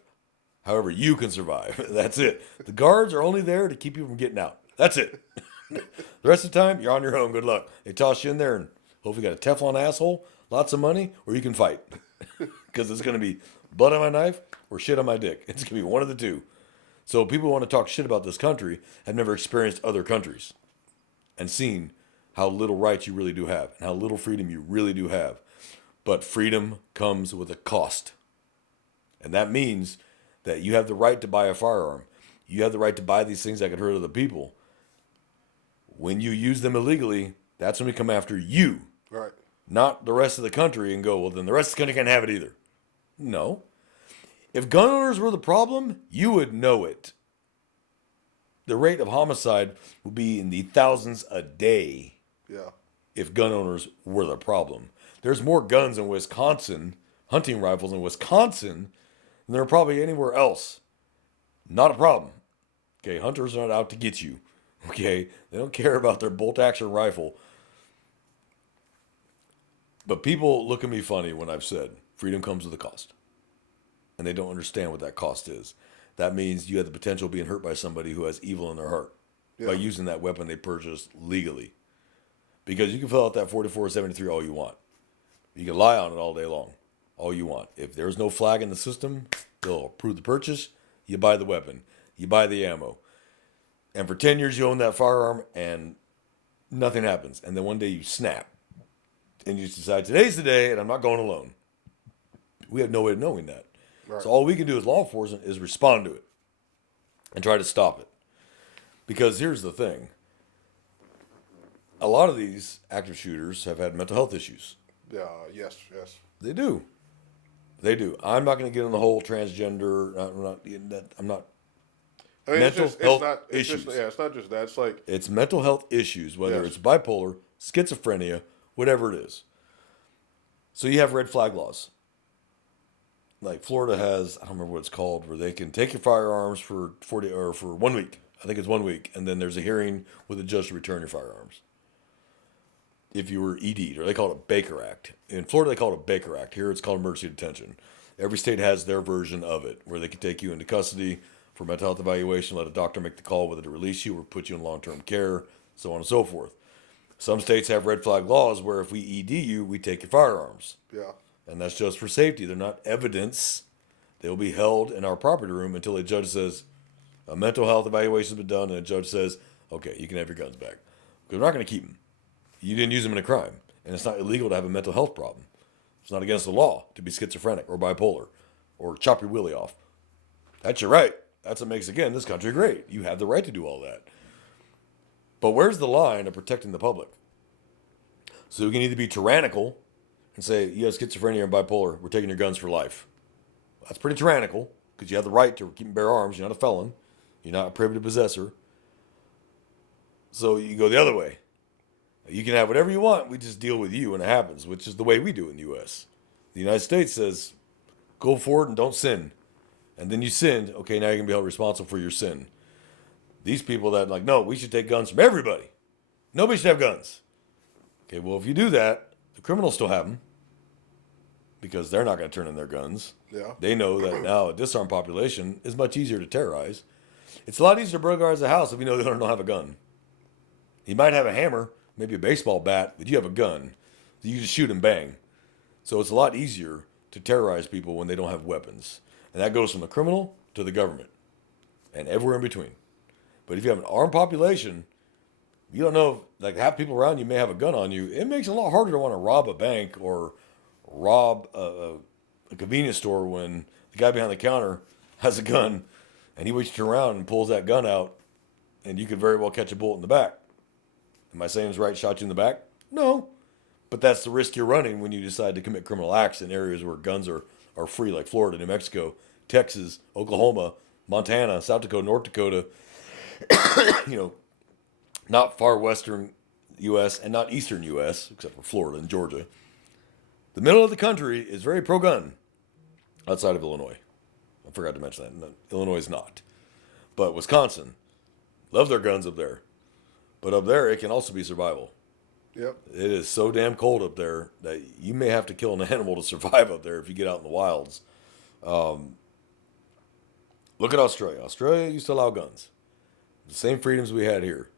however you can survive. That's it. The guards are only there to keep you from getting out. That's it. The rest of the time, you're on your own. Good luck. They toss you in there and hope you got a Teflon asshole, lots of money, or you can fight. Because it's going to be blood on my knife or shit on my dick. It's going to be one of the two. So people who want to talk shit about this country have never experienced other countries and seen how little rights you really do have and how little freedom you really do have. But freedom comes with a cost. And that means that you have the right to buy a firearm. You have the right to buy these things that could hurt other people. When you use them illegally, that's when we come after you. Right. Not the rest of the country and go, well, then the rest of the country can't have it either. No. If gun owners were the problem, you would know it. The rate of homicide would be in the thousands a day. Yeah. If gun owners were the problem. There's more guns in Wisconsin, hunting rifles in Wisconsin, than there are probably anywhere else. Not a problem. Okay, hunters are not out to get you. Okay, they don't care about their bolt action rifle. But people look at me funny when I've said freedom comes with a cost. And they don't understand what that cost is. That means you have the potential of being hurt by somebody who has evil in their heart by using that weapon they purchased legally. Because you can fill out that 4473 all you want. You can lie on it all day long, all you want. If there's no flag in the system, they'll approve the purchase. You buy the weapon. You buy the ammo. And for 10 years you own that firearm and nothing happens. And then one day you snap. And you decide, today's the day and I'm not going alone. We have no way of knowing that. Right. So all we can do as law enforcement is respond to it. And try to stop it. Because here's the thing. A lot of these active shooters have had mental health issues. Yes. They do. They do. I'm not going to get in the whole transgender. I'm not. I mean, mental health issues. It's not just that. It's like it's mental health issues, whether it's bipolar, schizophrenia, whatever it is. So you have red flag laws. Like Florida has, I don't remember what it's called, where they can take your firearms for 40 or for 1 week. I think it's 1 week, and then there's a hearing with a judge to return your firearms. If you were ED'd, or they call it a Baker Act. In Florida, they call it a Baker Act. Here, it's called emergency detention. Every state has their version of it, where they can take you into custody for mental health evaluation, let a doctor make the call whether to release you or put you in long-term care, so on and so forth. Some states have red flag laws where if we ED you, we take your firearms. Yeah. And that's just for safety. They're not evidence. They'll be held in our property room until a judge says a mental health evaluation has been done and a judge says, okay, you can have your guns back. Because we're not going to keep them. You didn't use them in a crime. And it's not illegal to have a mental health problem. It's not against the law to be schizophrenic or bipolar or chop your willy off. That's your right. That's what makes, again, this country great. You have the right to do all that. But where's the line of protecting the public? So we can either be tyrannical and say, you have schizophrenia and bipolar, we're taking your guns for life. That's pretty tyrannical because you have the right to keep and bear arms. You're not a felon. You're not a prohibited possessor. So you go the other way. You can have whatever you want. We just deal with you when it happens, which is the way we do it in the U.S. The United States says, go forward and don't sin. And then you sinned. Okay, now you're going to be held responsible for your sin. These people that are like, no, we should take guns from everybody. Nobody should have guns. Okay, well, if you do that, the criminals still have them because they're not going to turn in their guns. Yeah. They know that now a disarmed population is much easier to terrorize. It's a lot easier to burglarize a house if you know they don't have a gun. You might have a hammer, maybe a baseball bat, but you have a gun. You just shoot and bang. So it's a lot easier to terrorize people when they don't have weapons. And that goes from the criminal to the government and everywhere in between. But if you have an armed population, you don't know, like half people around you may have a gun on you. It makes it a lot harder to want to rob a bank or rob a convenience store when the guy behind the counter has a gun and he waits you to turn around and pulls that gun out and you could very well catch a bullet in the back. Am I saying it's right, shot you in the back? No. But that's the risk you're running when you decide to commit criminal acts in areas where guns are free, like Florida, New Mexico, Texas, Oklahoma, Montana, South Dakota, North Dakota, not far western U.S. and not eastern U.S., except for Florida and Georgia. The middle of the country is very pro-gun outside of Illinois. I forgot to mention that. No, Illinois is not. But Wisconsin, love their guns up there. But up there, it can also be survival. Yep. It is so damn cold up there that you may have to kill an animal to survive up there if you get out in the wilds. Look at Australia. Australia used to allow guns. The same freedoms we had here,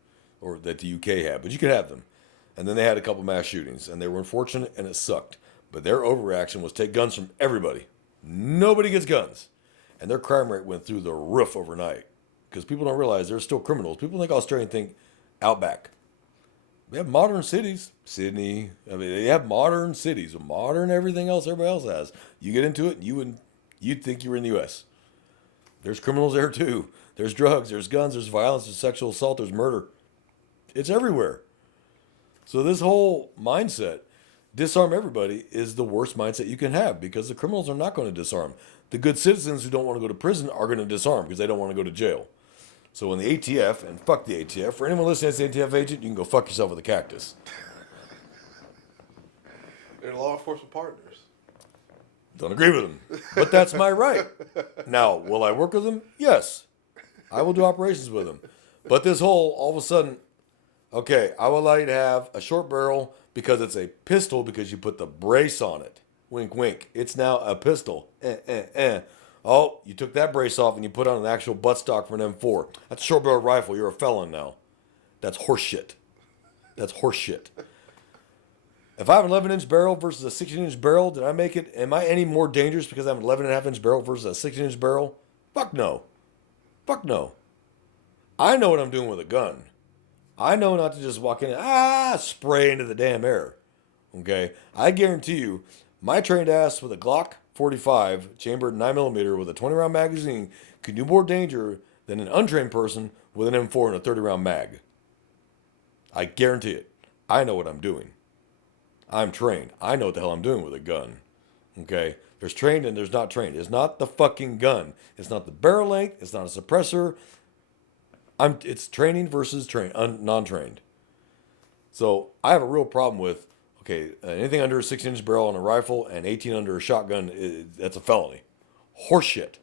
or that the UK had, but you could have them. And then they had a couple mass shootings, and they were unfortunate, and it sucked. But their overreaction was take guns from everybody. Nobody gets guns. and their crime rate went through the roof overnight. Because people don't realize there's still criminals. People think Australia think outback. They have modern cities, Sydney. I mean, they have modern cities, modern everything else everybody else has. You get into it, you'd think you were in the U.S. There's criminals there too. There's drugs, there's guns, there's violence, there's sexual assault, there's murder. It's everywhere. So this whole mindset, disarm everybody, is the worst mindset you can have because the criminals are not going to disarm. The good citizens who don't want to go to prison are going to disarm because they don't want to go to jail. So when the ATF, and fuck the ATF, for anyone listening to the ATF agent, you can go fuck yourself with a cactus. They're law enforcement partners. Don't agree with them. But that's my right. Now, will I work with them? Yes. I will do operations with them. But this whole, all of a sudden, okay, I will allow you to have a short barrel because it's a pistol because you put the brace on it. Wink, wink. It's now a pistol. Oh, you took that brace off and you put on an actual buttstock for an M4. That's a short barrel rifle. You're a felon now. That's horseshit. That's horseshit. If I have an 11-inch barrel versus a 16-inch barrel, did I make it? Am I any more dangerous because I have an 11.5-inch barrel versus a 16-inch barrel? Fuck no. Fuck no. I know what I'm doing with a gun. I know not to just walk in and spray into the damn air. Okay? I guarantee you, my trained ass with a Glock 45 chambered 9mm with a 20-round magazine can do more danger than an untrained person with an M4 and a 30-round mag. I guarantee it. I know what I'm doing. I'm trained. I know what the hell I'm doing with a gun. Okay? There's trained and there's not trained. It's not the fucking gun. It's not the barrel length. It's not a suppressor. It's training versus non-trained. So I have a real problem with, okay, anything under a 6-inch barrel on a rifle and 18 under a shotgun, that's a felony. Horseshit.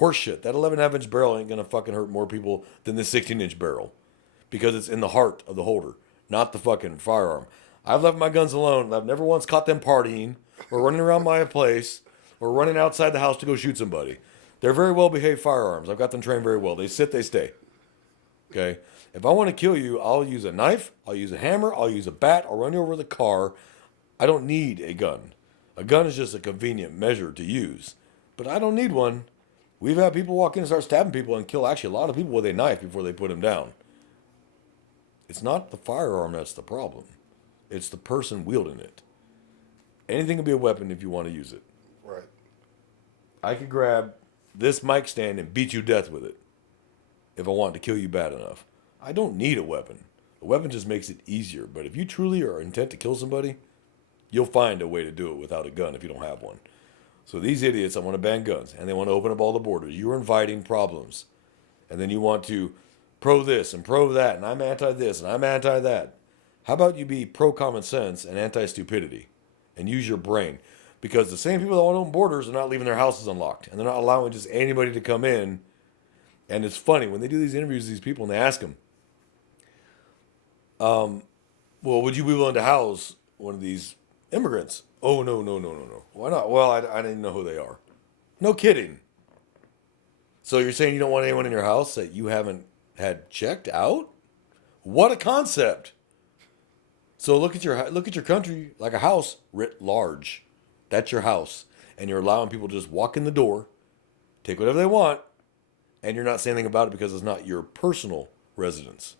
Horseshit. That 11.5-inch barrel ain't going to fucking hurt more people than the 16-inch barrel. Because it's in the heart of the holder, not the fucking firearm. I've left my guns alone. I've never once caught them partying or running around my place or running outside the house to go shoot somebody. They're very well behaved firearms. I've got them trained very well. They sit, they stay. Okay? If I want to kill you, I'll use a knife, I'll use a hammer, I'll use a bat, I'll run you over with a car. I don't need a gun. A gun is just a convenient measure to use. But I don't need one. We've had people walk in and start stabbing people and kill actually a lot of people with a knife before they put them down. It's not the firearm that's the problem. It's the person wielding it. Anything can be a weapon if you want to use it. Right. I could grab this mic stand and beat you to death with it if I want to kill you bad enough. I don't need a weapon. A weapon just makes it easier. But if you truly are intent to kill somebody, you'll find a way to do it without a gun if you don't have one. So these idiots that want to ban guns and they want to open up all the borders, you're inviting problems. And then you want to pro this and pro that, and I'm anti this and I'm anti that. How about you be pro common sense and anti stupidity and use your brain? Because the same people that want to open borders are not leaving their houses unlocked and they're not allowing just anybody to come in. And it's funny when they do these interviews with these people and they ask them, well, would you be willing to house one of these immigrants? Oh, no. Why not? Well, I didn't know who they are. No kidding. So you're saying you don't want anyone in your house that you haven't had checked out? What a concept. So look at your country like a house writ large. That's your house. And you're allowing people to just walk in the door, take whatever they want, and you're not saying anything about it because it's not your personal residence.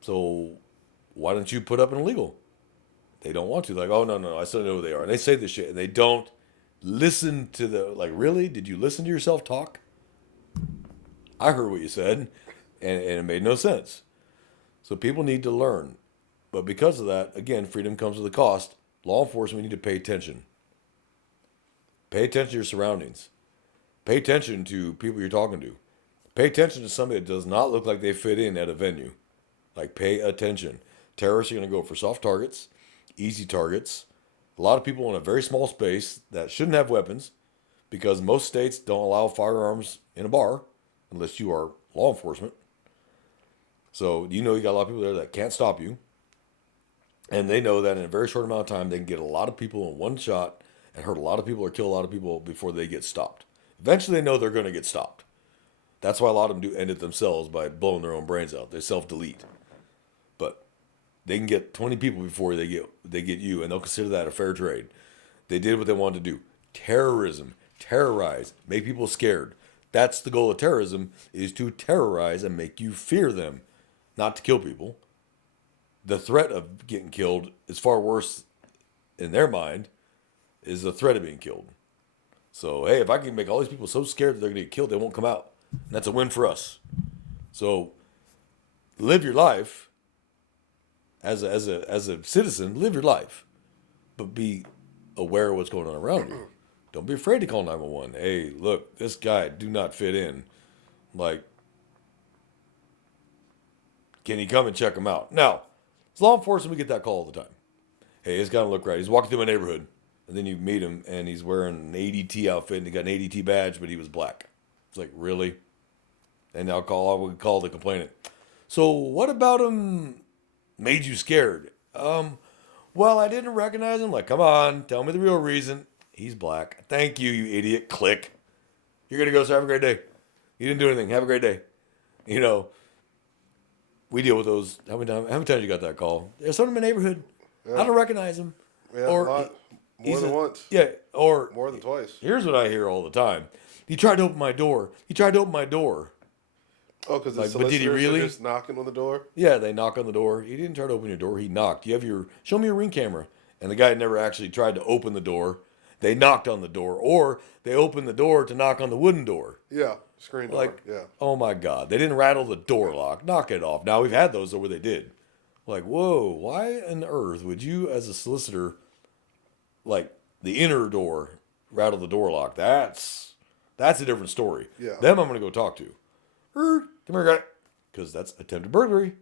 So why don't you put up an illegal? They don't want to. Like, oh, no, I still know who they are. And they say this shit, and they don't listen to like, really? Did you listen to yourself talk? I heard what you said, and it made no sense. So people need to learn. But because of that, again, freedom comes with a cost. Law enforcement, we need to pay attention. Pay attention to your surroundings. Pay attention to people you're talking to. Pay attention to somebody that does not look like they fit in at a venue. Like, pay attention. Terrorists are going to go for soft targets, easy targets. A lot of people in a very small space that shouldn't have weapons because most states don't allow firearms in a bar unless you are law enforcement. So you know you got a lot of people there that can't stop you. And they know that in a very short amount of time, they can get a lot of people in one shot and hurt a lot of people or kill a lot of people before they get stopped. Eventually, they know they're going to get stopped. That's why a lot of them do end it themselves by blowing their own brains out. They self-delete. But they can get 20 people before they get you, and they'll consider that a fair trade. They did what they wanted to do. Terrorism. Terrorize. Make people scared. That's the goal of terrorism, is to terrorize and make you fear them, not to kill people. The threat of getting killed is far worse in their mind, is the threat of being killed. So, hey, if I can make all these people so scared that they're going to get killed, they won't come out. And that's a win for us. So, live your life as a citizen. Live your life, but be aware of what's going on around you. Don't be afraid to call 911. Hey, look, this guy do not fit in. Like, can you come and check him out? Now, as law enforcement, we get that call all the time. Hey, this guy don't look right. He's walking through my neighborhood. And then you meet him, and he's wearing an ADT outfit, and he got an ADT badge, but he was black. It's like, really? And I would call the complainant. So what about him made you scared? Well, I didn't recognize him. Like, come on, tell me the real reason. He's black. Thank you, you idiot. Click. You're going to go, sir, have a great day. You didn't do anything. Have a great day. You know, we deal with those. How many times you got that call? There's someone in my neighborhood. Yeah. I don't recognize him. Yeah, or a lot. More than once. Yeah, or more than twice. Here's what I hear all the time. He tried to open my door. He tried to open my door. Oh, because the solicitors are just knocking on the door? Yeah, they knock on the door. He didn't try to open your door. He knocked. Show me your Ring camera. And the guy never actually tried to open the door. They knocked on the door. Or they opened the door to knock on the wooden door. Yeah, screen door. Like, yeah. Oh my God. They didn't rattle the door lock. Knock it off. Now, we've had those where they did. Like, whoa, why on earth would you, as a solicitor, like, the inner door, rattle the door lock? That's a different story. Yeah. Them I'm going to go talk to. Come here, guy. Because that's attempted burglary.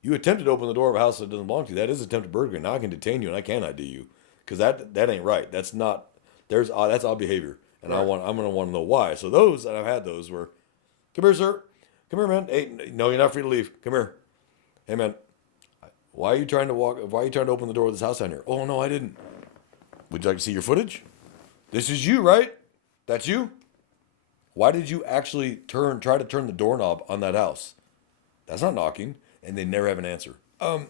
You attempted to open the door of a house that doesn't belong to you. That is attempted burglary. Now I can detain you and I can ID you. Because that ain't right. That's not, that's odd behavior. And right. I'm going to want to know why. So those, and I've had those where, come here, sir. Come here, man. Hey, no, you're not free to leave. Come here. Hey, man. Why are you trying to open the door of this house down here? Oh, no, I didn't. Would you like to see your footage? This is you, right? That's you? Why did you actually try to turn the doorknob on that house? That's not knocking. And they never have an answer. Give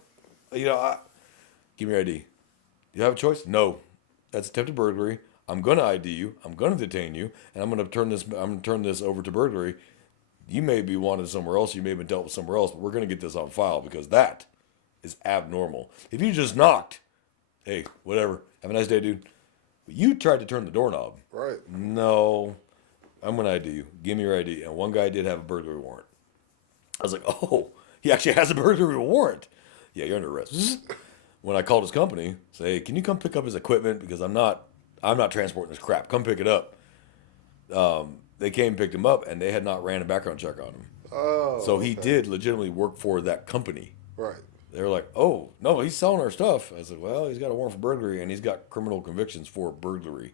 me your ID. Do you have a choice? No. That's attempted burglary. I'm going to ID you. I'm going to detain you. And I'm going to turn this over to burglary. You may be wanted somewhere else. You may have been dealt with somewhere else. But we're going to get this on file because that is abnormal. If you just knocked, hey, whatever. Have a nice day, dude. But you tried to turn the doorknob. Right. No. I'm going to ID you. Give me your ID. And one guy did have a burglary warrant. I was like, oh, he actually has a burglary warrant. Yeah, you're under arrest. When I called his company, say, hey, can you come pick up his equipment? Because I'm not transporting this crap. Come pick it up. They came and picked him up, and they had not ran a background check on him. Oh. So he did legitimately work for that company. Right. They were like, oh, no, he's selling our stuff. I said, well, he's got a warrant for burglary, and he's got criminal convictions for burglary.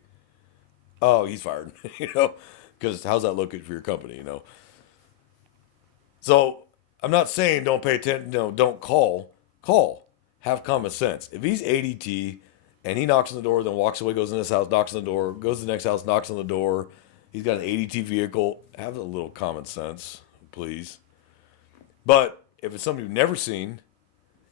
Oh, he's fired. Because how's that look for your company, So I'm not saying don't pay attention, don't call. Call. Have common sense. If he's ADT and he knocks on the door, then walks away, goes in this house, knocks on the door, goes to the next house, knocks on the door, he's got an ADT vehicle, have a little common sense, please. But if it's somebody you've never seen,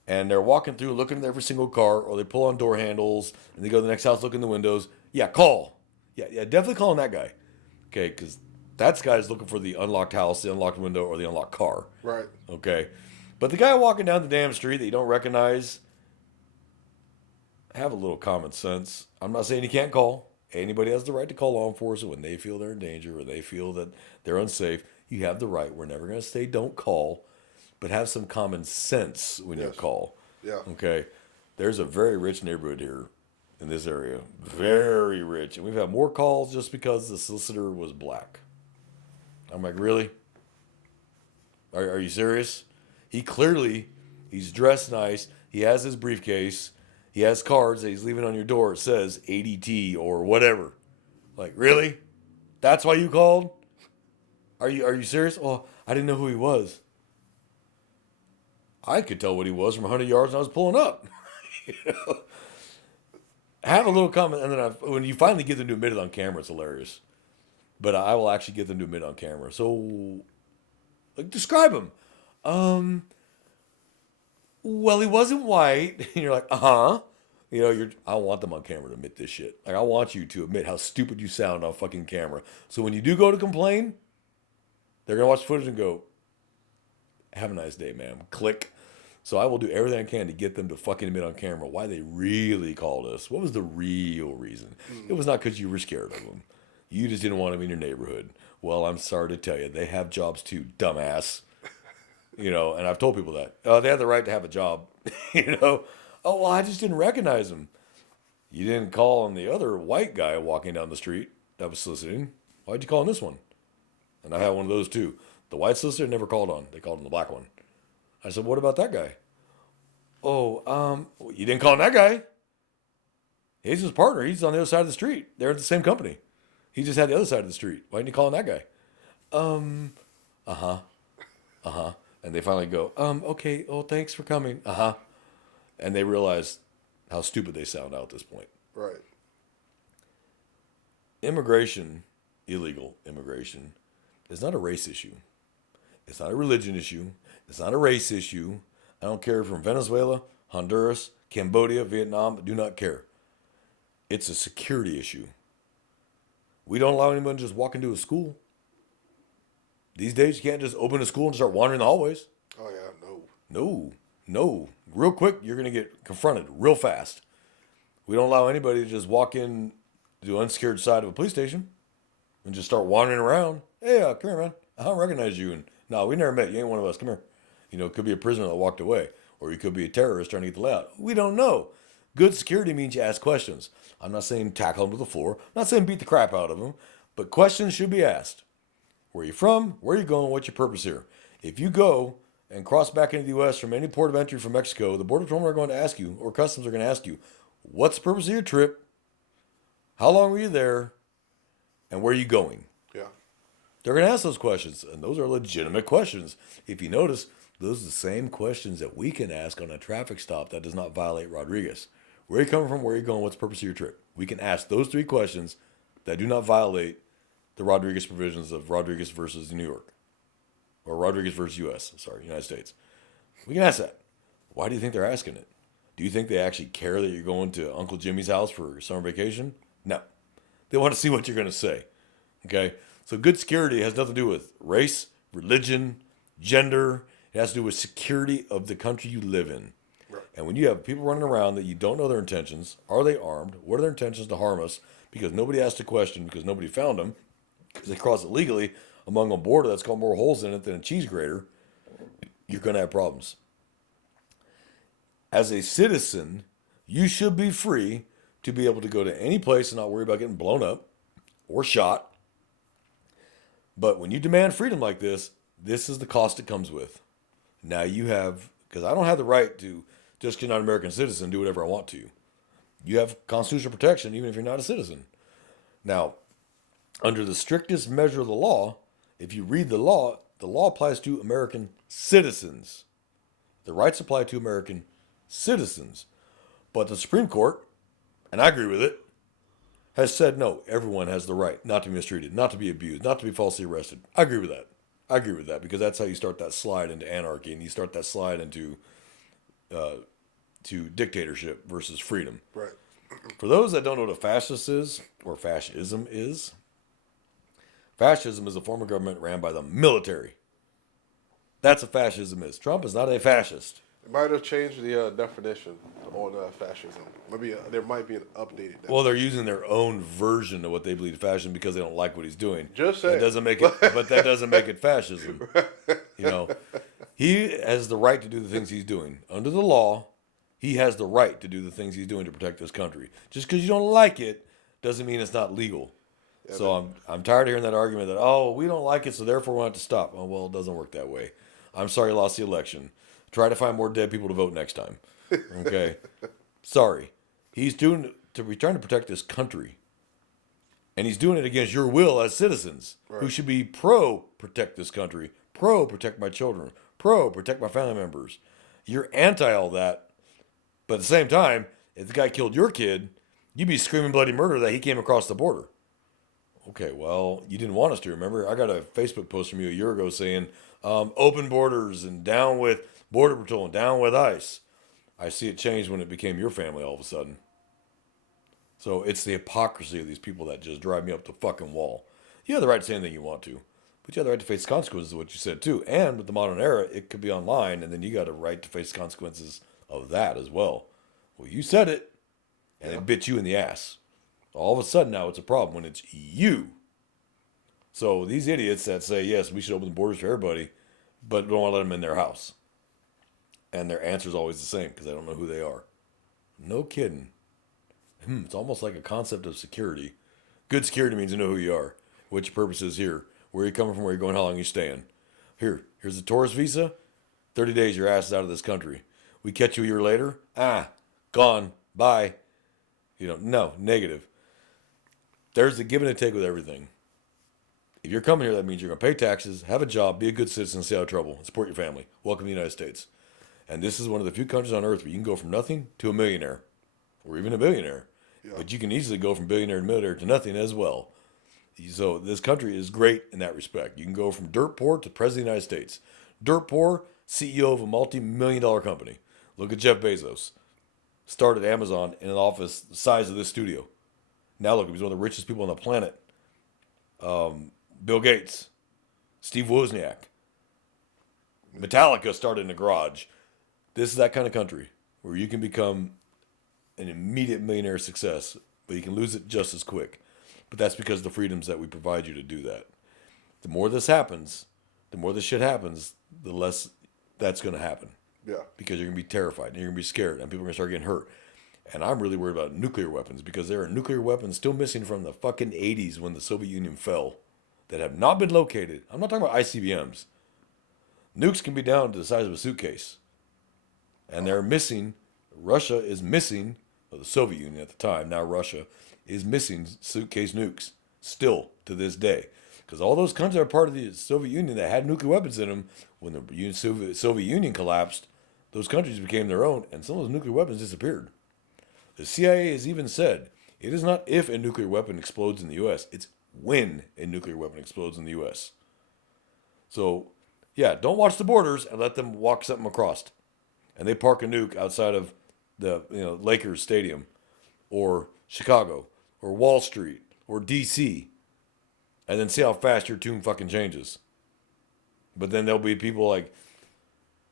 and they're walking through, looking at every single car, or they pull on door handles, and they go to the next house, look in the windows, yeah, call. Yeah, definitely calling that guy. Okay, because that guy's looking for the unlocked house, the unlocked window, or the unlocked car. Right. Okay. But the guy walking down the damn street that you don't recognize, have a little common sense. I'm not saying you can't call. Anybody has the right to call law enforcement when they feel they're in danger or they feel that they're unsafe. You have the right. We're never going to say don't call. But have some common sense when you call. Yeah. Okay. There's a very rich neighborhood here in this area. Very rich. And we've had more calls just because the solicitor was black. I'm like, really? Are you serious? He's dressed nice. He has his briefcase. He has cards that he's leaving on your door. It says ADT or whatever. Like, really? That's why you called? Are you serious? Well, I didn't know who he was. I could tell what he was from 100 yards when I was pulling up. Have a little comment, and then when you finally get them to admit it on camera, it's hilarious. But I will actually get them to admit it on camera. So, like, describe him. Well, he wasn't white. And you're like, uh-huh. I want them on camera to admit this shit. Like, I want you to admit how stupid you sound on fucking camera. So when you do go to complain, they're going to watch the footage and go, have a nice day, ma'am. Click. So I will do everything I can to get them to fucking admit on camera why they really called us. What was the real reason? It was not because you were scared of them. You just didn't want them in your neighborhood. Well, I'm sorry to tell you, they have jobs too, dumbass. And I've told people that. They have the right to have a job. Oh, well, I just didn't recognize him. You didn't call on the other white guy walking down the street that was soliciting. Why'd you call on this one? And I had one of those too. The white solicitor never called on. They called on the black one. I said, what about that guy? Oh, you didn't call on that guy. He's his partner. He's on the other side of the street. They're at the same company. He just had the other side of the street. Why didn't you call on that guy? And they finally go, okay, oh, thanks for coming. And they realize how stupid they sound out at this point. Right. Immigration, illegal immigration, is not a race issue. It's not a religion issue. It's not a race issue. I don't care if you're from Venezuela, Honduras, Cambodia, Vietnam. I do not care. It's a security issue. We don't allow anyone to just walk into a school. These days, you can't just open a school and start wandering the hallways. Oh, yeah, No. Real quick, you're going to get confronted real fast. We don't allow anybody to just walk in to the unscared side of a police station and just start wandering around. Hey, come here, man. I don't recognize you. And no, we never met. You ain't one of us. Come here. It could be a prisoner that walked away, or you could be a terrorist trying to get the layout. We don't know. Good security means you ask questions. I'm not saying tackle them to the floor. I'm not saying beat the crap out of them, but questions should be asked. Where are you from? Where are you going? What's your purpose here? If you go and cross back into the U.S. from any port of entry from Mexico, the Border Patrolmen are going to ask you, or Customs are going to ask you, what's the purpose of your trip? How long were you there? And where are you going? Yeah. They're going to ask those questions, and those are legitimate questions. If you notice, those are the same questions that we can ask on a traffic stop that does not violate Rodriguez. Where are you coming from? Where are you going? What's the purpose of your trip? We can ask those 3 questions that do not violate the Rodriguez provisions of Rodriguez versus New York. Or Rodriguez versus United States. We can ask that. Why do you think they're asking it? Do you think they actually care that you're going to Uncle Jimmy's house for summer vacation? No. They want to see what you're going to say. Okay? So good security has nothing to do with race, religion, gender. It has to do with security of the country you live in. Right. And when you have people running around that you don't know their intentions, are they armed? What are their intentions to harm us? Because nobody asked a question, because nobody found them, because they crossed illegally among a border that's got more holes in it than a cheese grater, you're going to have problems. As a citizen, you should be free to be able to go to any place and not worry about getting blown up or shot. But when you demand freedom like this is the cost it comes with. Now you have, because I don't have the right to, just because you're not an American citizen, do whatever I want to. You have constitutional protection even if you're not a citizen. Now, under the strictest measure of the law, if you read the law applies to American citizens. The rights apply to American citizens. But the Supreme Court, and I agree with it, has said no, everyone has the right not to be mistreated, not to be abused, not to be falsely arrested. I agree with that because that's how you start that slide into anarchy, and you start that slide into to dictatorship versus freedom. Right. For those that don't know what a fascist is, or fascism is a form of government ran by the military. That's what fascism is. Trump is not a fascist. It might have changed the definition on fascism. Maybe there might be an updated definition. Well, they're using their own version of what they believe is fascism because they don't like what he's doing. Just saying. That doesn't make it, but that doesn't make it fascism. He has the right to do the things he's doing. Under the law, he has the right to do the things he's doing to protect this country. Just because you don't like it doesn't mean it's not legal. Yeah, so I'm tired of hearing that argument that, we don't like it, so therefore we want it to stop. Oh, well, it doesn't work that way. I'm sorry you lost the election. Try to find more dead people to vote next time. Okay? Sorry. He's trying to protect this country. And he's doing it against your will as citizens, right, who should be pro-protect this country, pro-protect my children, pro-protect my family members. You're anti all that. But at the same time, if the guy killed your kid, you'd be screaming bloody murder that he came across the border. Okay, well, you didn't want us to, remember? I got a Facebook post from you a year ago saying, open borders and down with Border Patrol and down with ICE. I see it change when it became your family all of a sudden. So it's the hypocrisy of these people that just drive me up the fucking wall. You have the right to say anything you want to, but you have the right to face consequences of what you said too. And with the modern era, it could be online, and then you got a right to face consequences of that as well. Well, you said it, and it bit you in the ass. All of a sudden now it's a problem when it's you. So these idiots that say, yes, we should open the borders for everybody, but don't want to let them in their house. And their answer is always the same because they don't know who they are. No kidding. It's almost like a concept of security. Good security means you know who you are, what your purpose is here, where you're coming from, where you're going, how long you're staying. Here's a tourist visa. 30 days, your ass is out of this country. We catch you a year later. Gone. Bye. No, negative. There's the give and a take with everything. If you're coming here, that means you're going to pay taxes, have a job, be a good citizen, stay out of trouble, and support your family. Welcome to the United States. And this is one of the few countries on earth where you can go from nothing to a millionaire, or even a billionaire. Yeah. But you can easily go from billionaire to millionaire to nothing as well. So this country is great in that respect. You can go from dirt poor to president of the United States. Dirt poor, CEO of a multi-million-dollar company. Look at Jeff Bezos. Started Amazon in an office the size of this studio. Now look, he's one of the richest people on the planet. Bill Gates, Steve Wozniak. Metallica started in a garage. This is that kind of country where you can become an immediate millionaire success, but you can lose it just as quick. But that's because of the freedoms that we provide you to do that. The more this happens, the more this shit happens, the less that's going to happen. Yeah. Because you're going to be terrified and you're going to be scared and people are going to start getting hurt. And I'm really worried about nuclear weapons because there are nuclear weapons still missing from the fucking 80s when the Soviet Union fell that have not been located. I'm not talking about ICBMs. Nukes can be down to the size of a suitcase. And they're missing, Russia is missing, well, the Soviet Union at the time, now Russia, is missing suitcase nukes still to this day. Because all those countries that are part of the Soviet Union that had nuclear weapons in them, when the Soviet Union collapsed, those countries became their own, and some of those nuclear weapons disappeared. The CIA has even said, it is not if a nuclear weapon explodes in the U.S., it's when a nuclear weapon explodes in the U.S. So, yeah, don't watch the borders and let them walk something across. And they park a nuke outside of the Lakers Stadium or Chicago or Wall Street or D.C. and then see how fast your tune fucking changes. But then there'll be people like,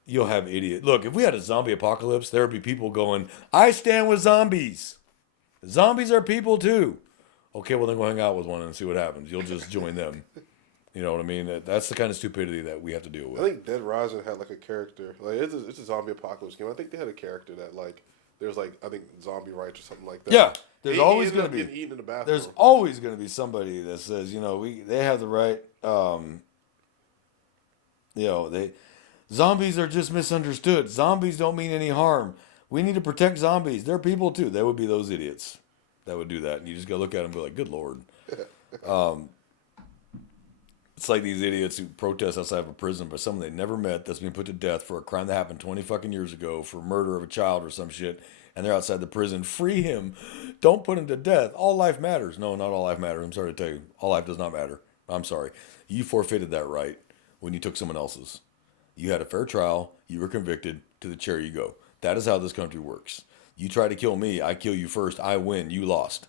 you'll have idiots. Look, if we had a zombie apocalypse, there would be people going, I stand with zombies. Zombies are people too. Okay, well then go hang out with one and see what happens. You'll just join them. You know what I mean? That's the kind of stupidity that we have to deal with. I think Dead Rising had like a character. Like it's a zombie apocalypse game. I think they had a character that like there's like I think zombie rights or something like that. Yeah, there's always going to be eaten in the bathroom. There's always going to be somebody that says they have the right. Zombies are just misunderstood. Zombies don't mean any harm. We need to protect zombies. They're people too. They would be those idiots that would do that, and you just go look at them and be like, "Good Lord." It's like these idiots who protest outside of a prison by someone they never met that's been put to death for a crime that happened 20 fucking years ago for murder of a child or some shit, and they're outside the prison. Free him. Don't put him to death. All life matters. No, not all life matters. I'm sorry to tell you. All life does not matter. I'm sorry. You forfeited that right when you took someone else's. You had a fair trial. You were convicted. To the chair you go. That is how this country works. You try to kill me. I kill you first. I win. You lost.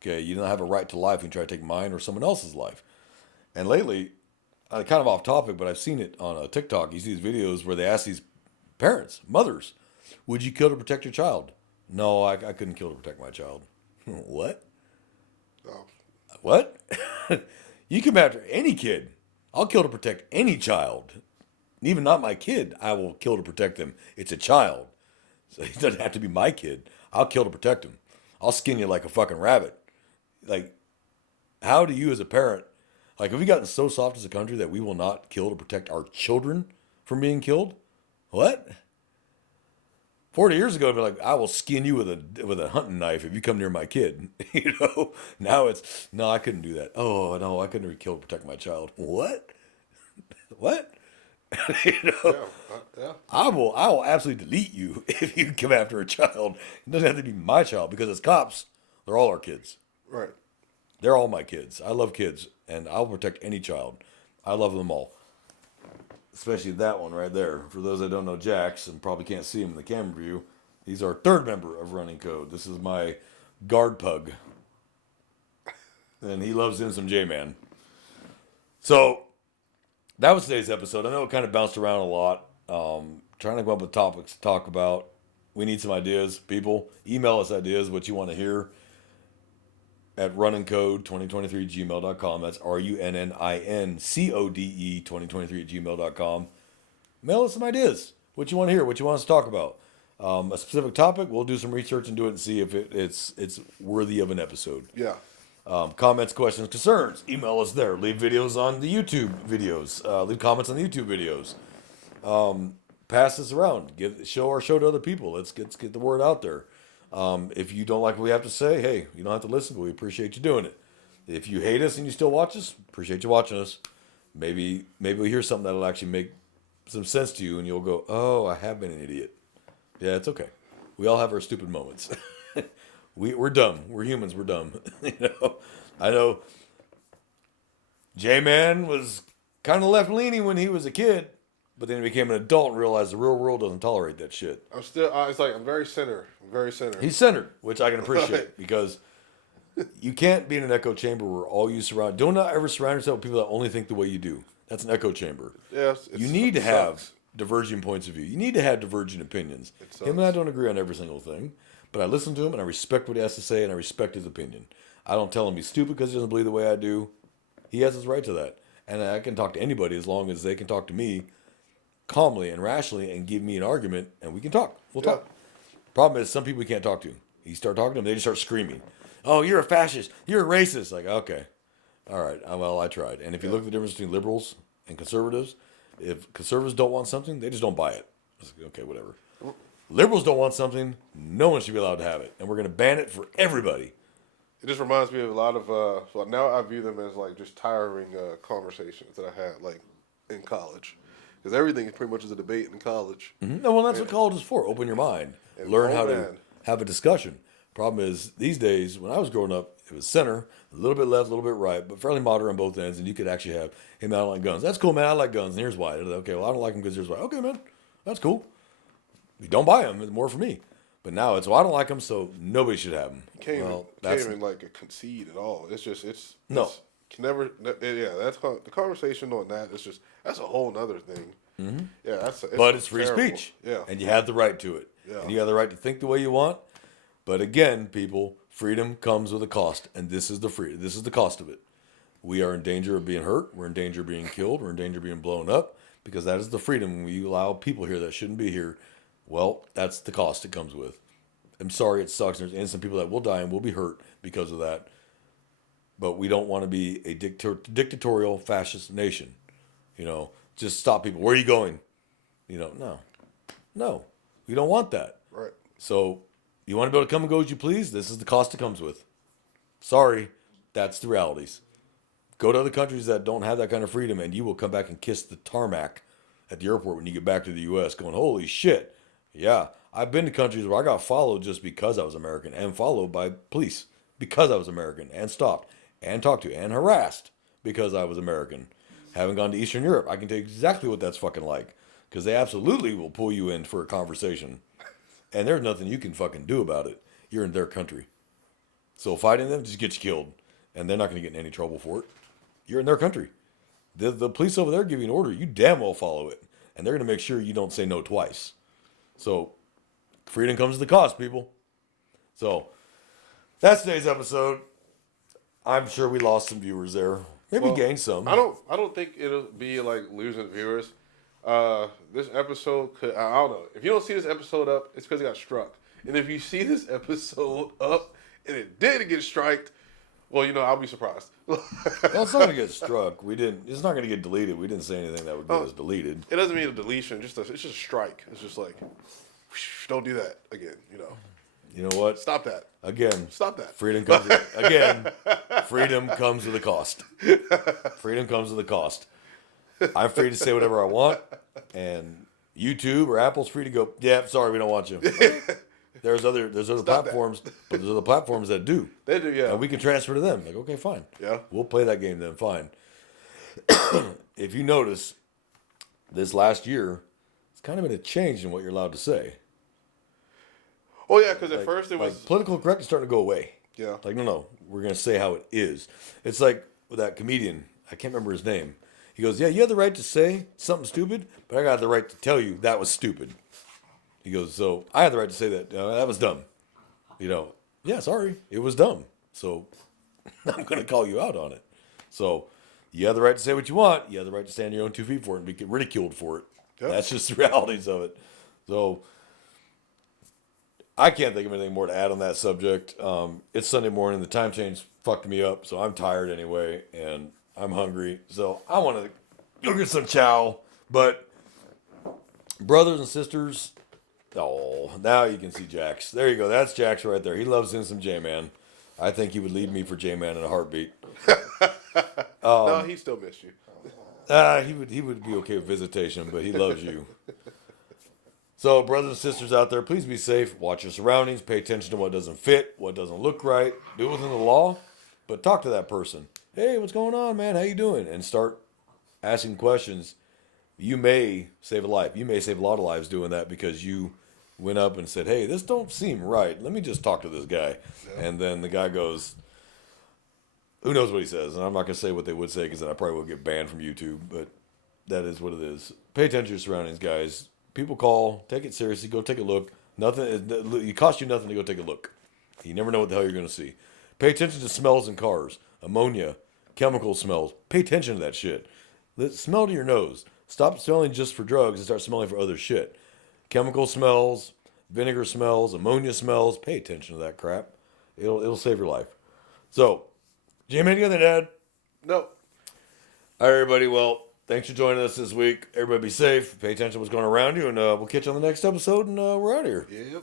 Okay? You don't have a right to life when you try to take mine or someone else's life. And lately, kind of off topic, but I've seen it on TikTok. You see these videos where they ask these parents, mothers, would you kill to protect your child? No, I couldn't kill to protect my child. What? Oh. What? You come after any kid. I'll kill to protect any child. Even not my kid, I will kill to protect them. It's a child. So it doesn't have to be my kid. I'll kill to protect him. I'll skin you like a fucking rabbit. Like, how do you as a parent, like, have we gotten so soft as a country that we will not kill to protect our children from being killed? What? 40 years ago, I'd be like, I will skin you with a hunting knife if you come near my kid. Now it's, no, I couldn't do that. Oh, no, I couldn't kill to protect my child. What? What? Yeah. I will absolutely delete you if you come after a child. It doesn't have to be my child because as cops, they're all our kids. Right. They're all my kids. I love kids, and I'll protect any child. I love them all. Especially that one right there. For those that don't know Jax and probably can't see him in the camera view, He's our third member of Running Code. This is my guard pug. And he loves him some J-Man. So, that was today's episode. I know it kind of bounced around a lot. Trying to come up with topics to talk about. We need some ideas. People, email us ideas, what you want to hear at runningcode2023@gmail.com. That's RUNNINCODE2023@gmail.com. Mail us some ideas. What you want to hear, what you want us to talk about. A specific topic, we'll do some research and do it and see if it's worthy of an episode. Yeah. Comments, questions, concerns, email us there. Leave videos on the YouTube videos. Leave comments on the YouTube videos. Pass this around. Show our show to other people. Let's get the word out there. If you don't like what we have to say, hey, you don't have to listen, but we appreciate you doing it. If you hate us and you still watch us, appreciate you watching us. Maybe we'll hear something that'll actually make some sense to you, and you'll go, oh, I have been an idiot. Yeah, it's okay. We all have our stupid moments. We're dumb. We're humans. We're dumb. I know J-Man was kind of left-leaning when he was a kid, but then he became an adult and realized the real world doesn't tolerate that shit. I'm still. It's like I'm very center. He's centered, which I can appreciate because you can't be in an echo chamber where all you surround. Do not ever surround yourself with people that only think the way you do. That's an echo chamber. Yes, you need to have diverging points of view. You need to have diverging opinions. Him and I don't agree on every single thing, but I listen to him and I respect what he has to say and I respect his opinion. I don't tell him he's stupid because he doesn't believe the way I do. He has his right to that, and I can talk to anybody as long as they can talk to me calmly and rationally and give me an argument, and we can talk. We'll talk. Problem is, some people we can't talk to. You start talking to them, they just start screaming. Oh, you're a fascist. You're a racist. Like, okay. All right. Well, I tried. And if you look at the difference between liberals and conservatives, if conservatives don't want something, they just don't buy it. Okay, whatever. Liberals don't want something, no one should be allowed to have it. And we're going to ban it for everybody. It just reminds me of a lot of, well, now I view them as like just tiring conversations that I had like in college. Because everything is pretty much a debate in college. Mm-hmm. No, well, that's what college is for. Open your mind. Learn how to have a discussion. Problem is, these days, when I was growing up, it was center, a little bit left, a little bit right, but fairly moderate on both ends, and you could actually have, hey, man, I don't like guns. That's cool, man, I like guns, and here's why. Okay, well, I don't like them because here's why. Okay, man, that's cool. You don't buy them, it's more for me. But now it's, well, I don't like them, so nobody should have them. Can't even like a concede at all. It's just, no. Can never, yeah, that's the conversation on that. It's just, that's a whole nother thing. Mm-hmm. Yeah, but it's free terrible. speech. Yeah. And you have the right to it. Yeah. And you have the right to think the way you want. But again, people, freedom comes with a cost, and this is the cost of it. We are in danger of being hurt. We're in danger of being killed. We're in danger of being blown up because that is the freedom. When we allow people here that shouldn't be here, well, that's the cost it comes with. I'm sorry, it sucks. There's innocent people that will die and will be hurt because of that. But we don't want to be a dictatorial fascist nation. Just stop people. Where are you going? No, we don't want that. Right. So you want to be able to come and go as you please? This is the cost it comes with. Sorry, that's the realities. Go to other countries that don't have that kind of freedom, and you will come back and kiss the tarmac at the airport when you get back to the U.S. going, holy shit. Yeah, I've been to countries where I got followed just because I was American and followed by police because I was American and stopped and talked to and harassed because I was American. Haven't gone to Eastern Europe. I can tell you exactly what that's fucking like because they absolutely will pull you in for a conversation. And there's nothing you can fucking do about it. You're in their country. So fighting them just gets you killed. And they're not going to get in any trouble for it. You're in their country. The police over there give you an order. You damn well follow it. And they're going to make sure you don't say no twice. So freedom comes at the cost, people. So that's today's episode. I'm sure we lost some viewers there. Maybe gained some. I don't think it'll be like losing viewers. This episode could, I don't know. If you don't see this episode up, it's because it got struck. And if you see this episode up and it did get striked, well, I'll be surprised. Well, it's not going to get struck. It's not going to get deleted. We didn't say anything that would get us deleted. It doesn't mean a deletion. It's just a strike. It's just like, don't do that again. You know what? Stop that. Again. Stop that. Freedom comes freedom comes with a cost. Freedom comes with a cost. I'm free to say whatever I want, and YouTube or Apple's free to go, yeah, sorry, we don't want you. There's other platforms, but there's other platforms that do. They do, yeah. And we can transfer to them. Like, okay, fine. Yeah. We'll play that game then, fine. If you notice, this last year, it's kind of been a change in what you're allowed to say. Oh yeah, because at first it was political correctness starting to go away. yeah. Like, no, we're gonna say how it is. It's like with that comedian. I can't remember his name. He goes, "Yeah, you have the right to say something stupid, but I got the right to tell you that was stupid." He goes, "So I have the right to say that that was dumb." Yeah, sorry, it was dumb. So I'm gonna call you out on it. So you have the right to say what you want. You have the right to stand on your own 2 feet for it and be ridiculed for it. Yep. That's just the realities of it. So I can't think of anything more to add on that subject. It's Sunday morning. The time change fucked me up, so I'm tired anyway, and I'm hungry. So I want to go get some chow. But brothers and sisters, oh, now you can see Jax. There you go. That's Jax right there. He loves him some J-Man. I think he would leave me for J-Man in a heartbeat. No, he still missed you. He would be okay with visitation, but he loves you. So, brothers and sisters out there, please be safe. Watch your surroundings. Pay attention to what doesn't fit, what doesn't look right. Do it within the law, but talk to that person. Hey, what's going on, man? How you doing? And start asking questions. You may save a life. You may save a lot of lives doing that because you went up and said, "Hey, this don't seem right. Let me just talk to this guy." Yeah. And then the guy goes, who knows what he says? And I'm not going to say what they would say because then I probably will get banned from YouTube, but that is what it is. Pay attention to your surroundings, guys. People call, take it seriously, go take a look. It costs you nothing to go take a look. You never know what the hell you're going to see. Pay attention to smells in cars, ammonia, chemical smells. Pay attention to that shit. Smell to your nose. Stop smelling just for drugs and start smelling for other shit. Chemical smells, vinegar smells, ammonia smells. Pay attention to that crap. It'll save your life. So, Jim, anything to add? No. All right, everybody. Well, thanks for joining us this week. Everybody be safe. Pay attention to what's going on around you, and we'll catch you on the next episode, and we're out of here. Yep.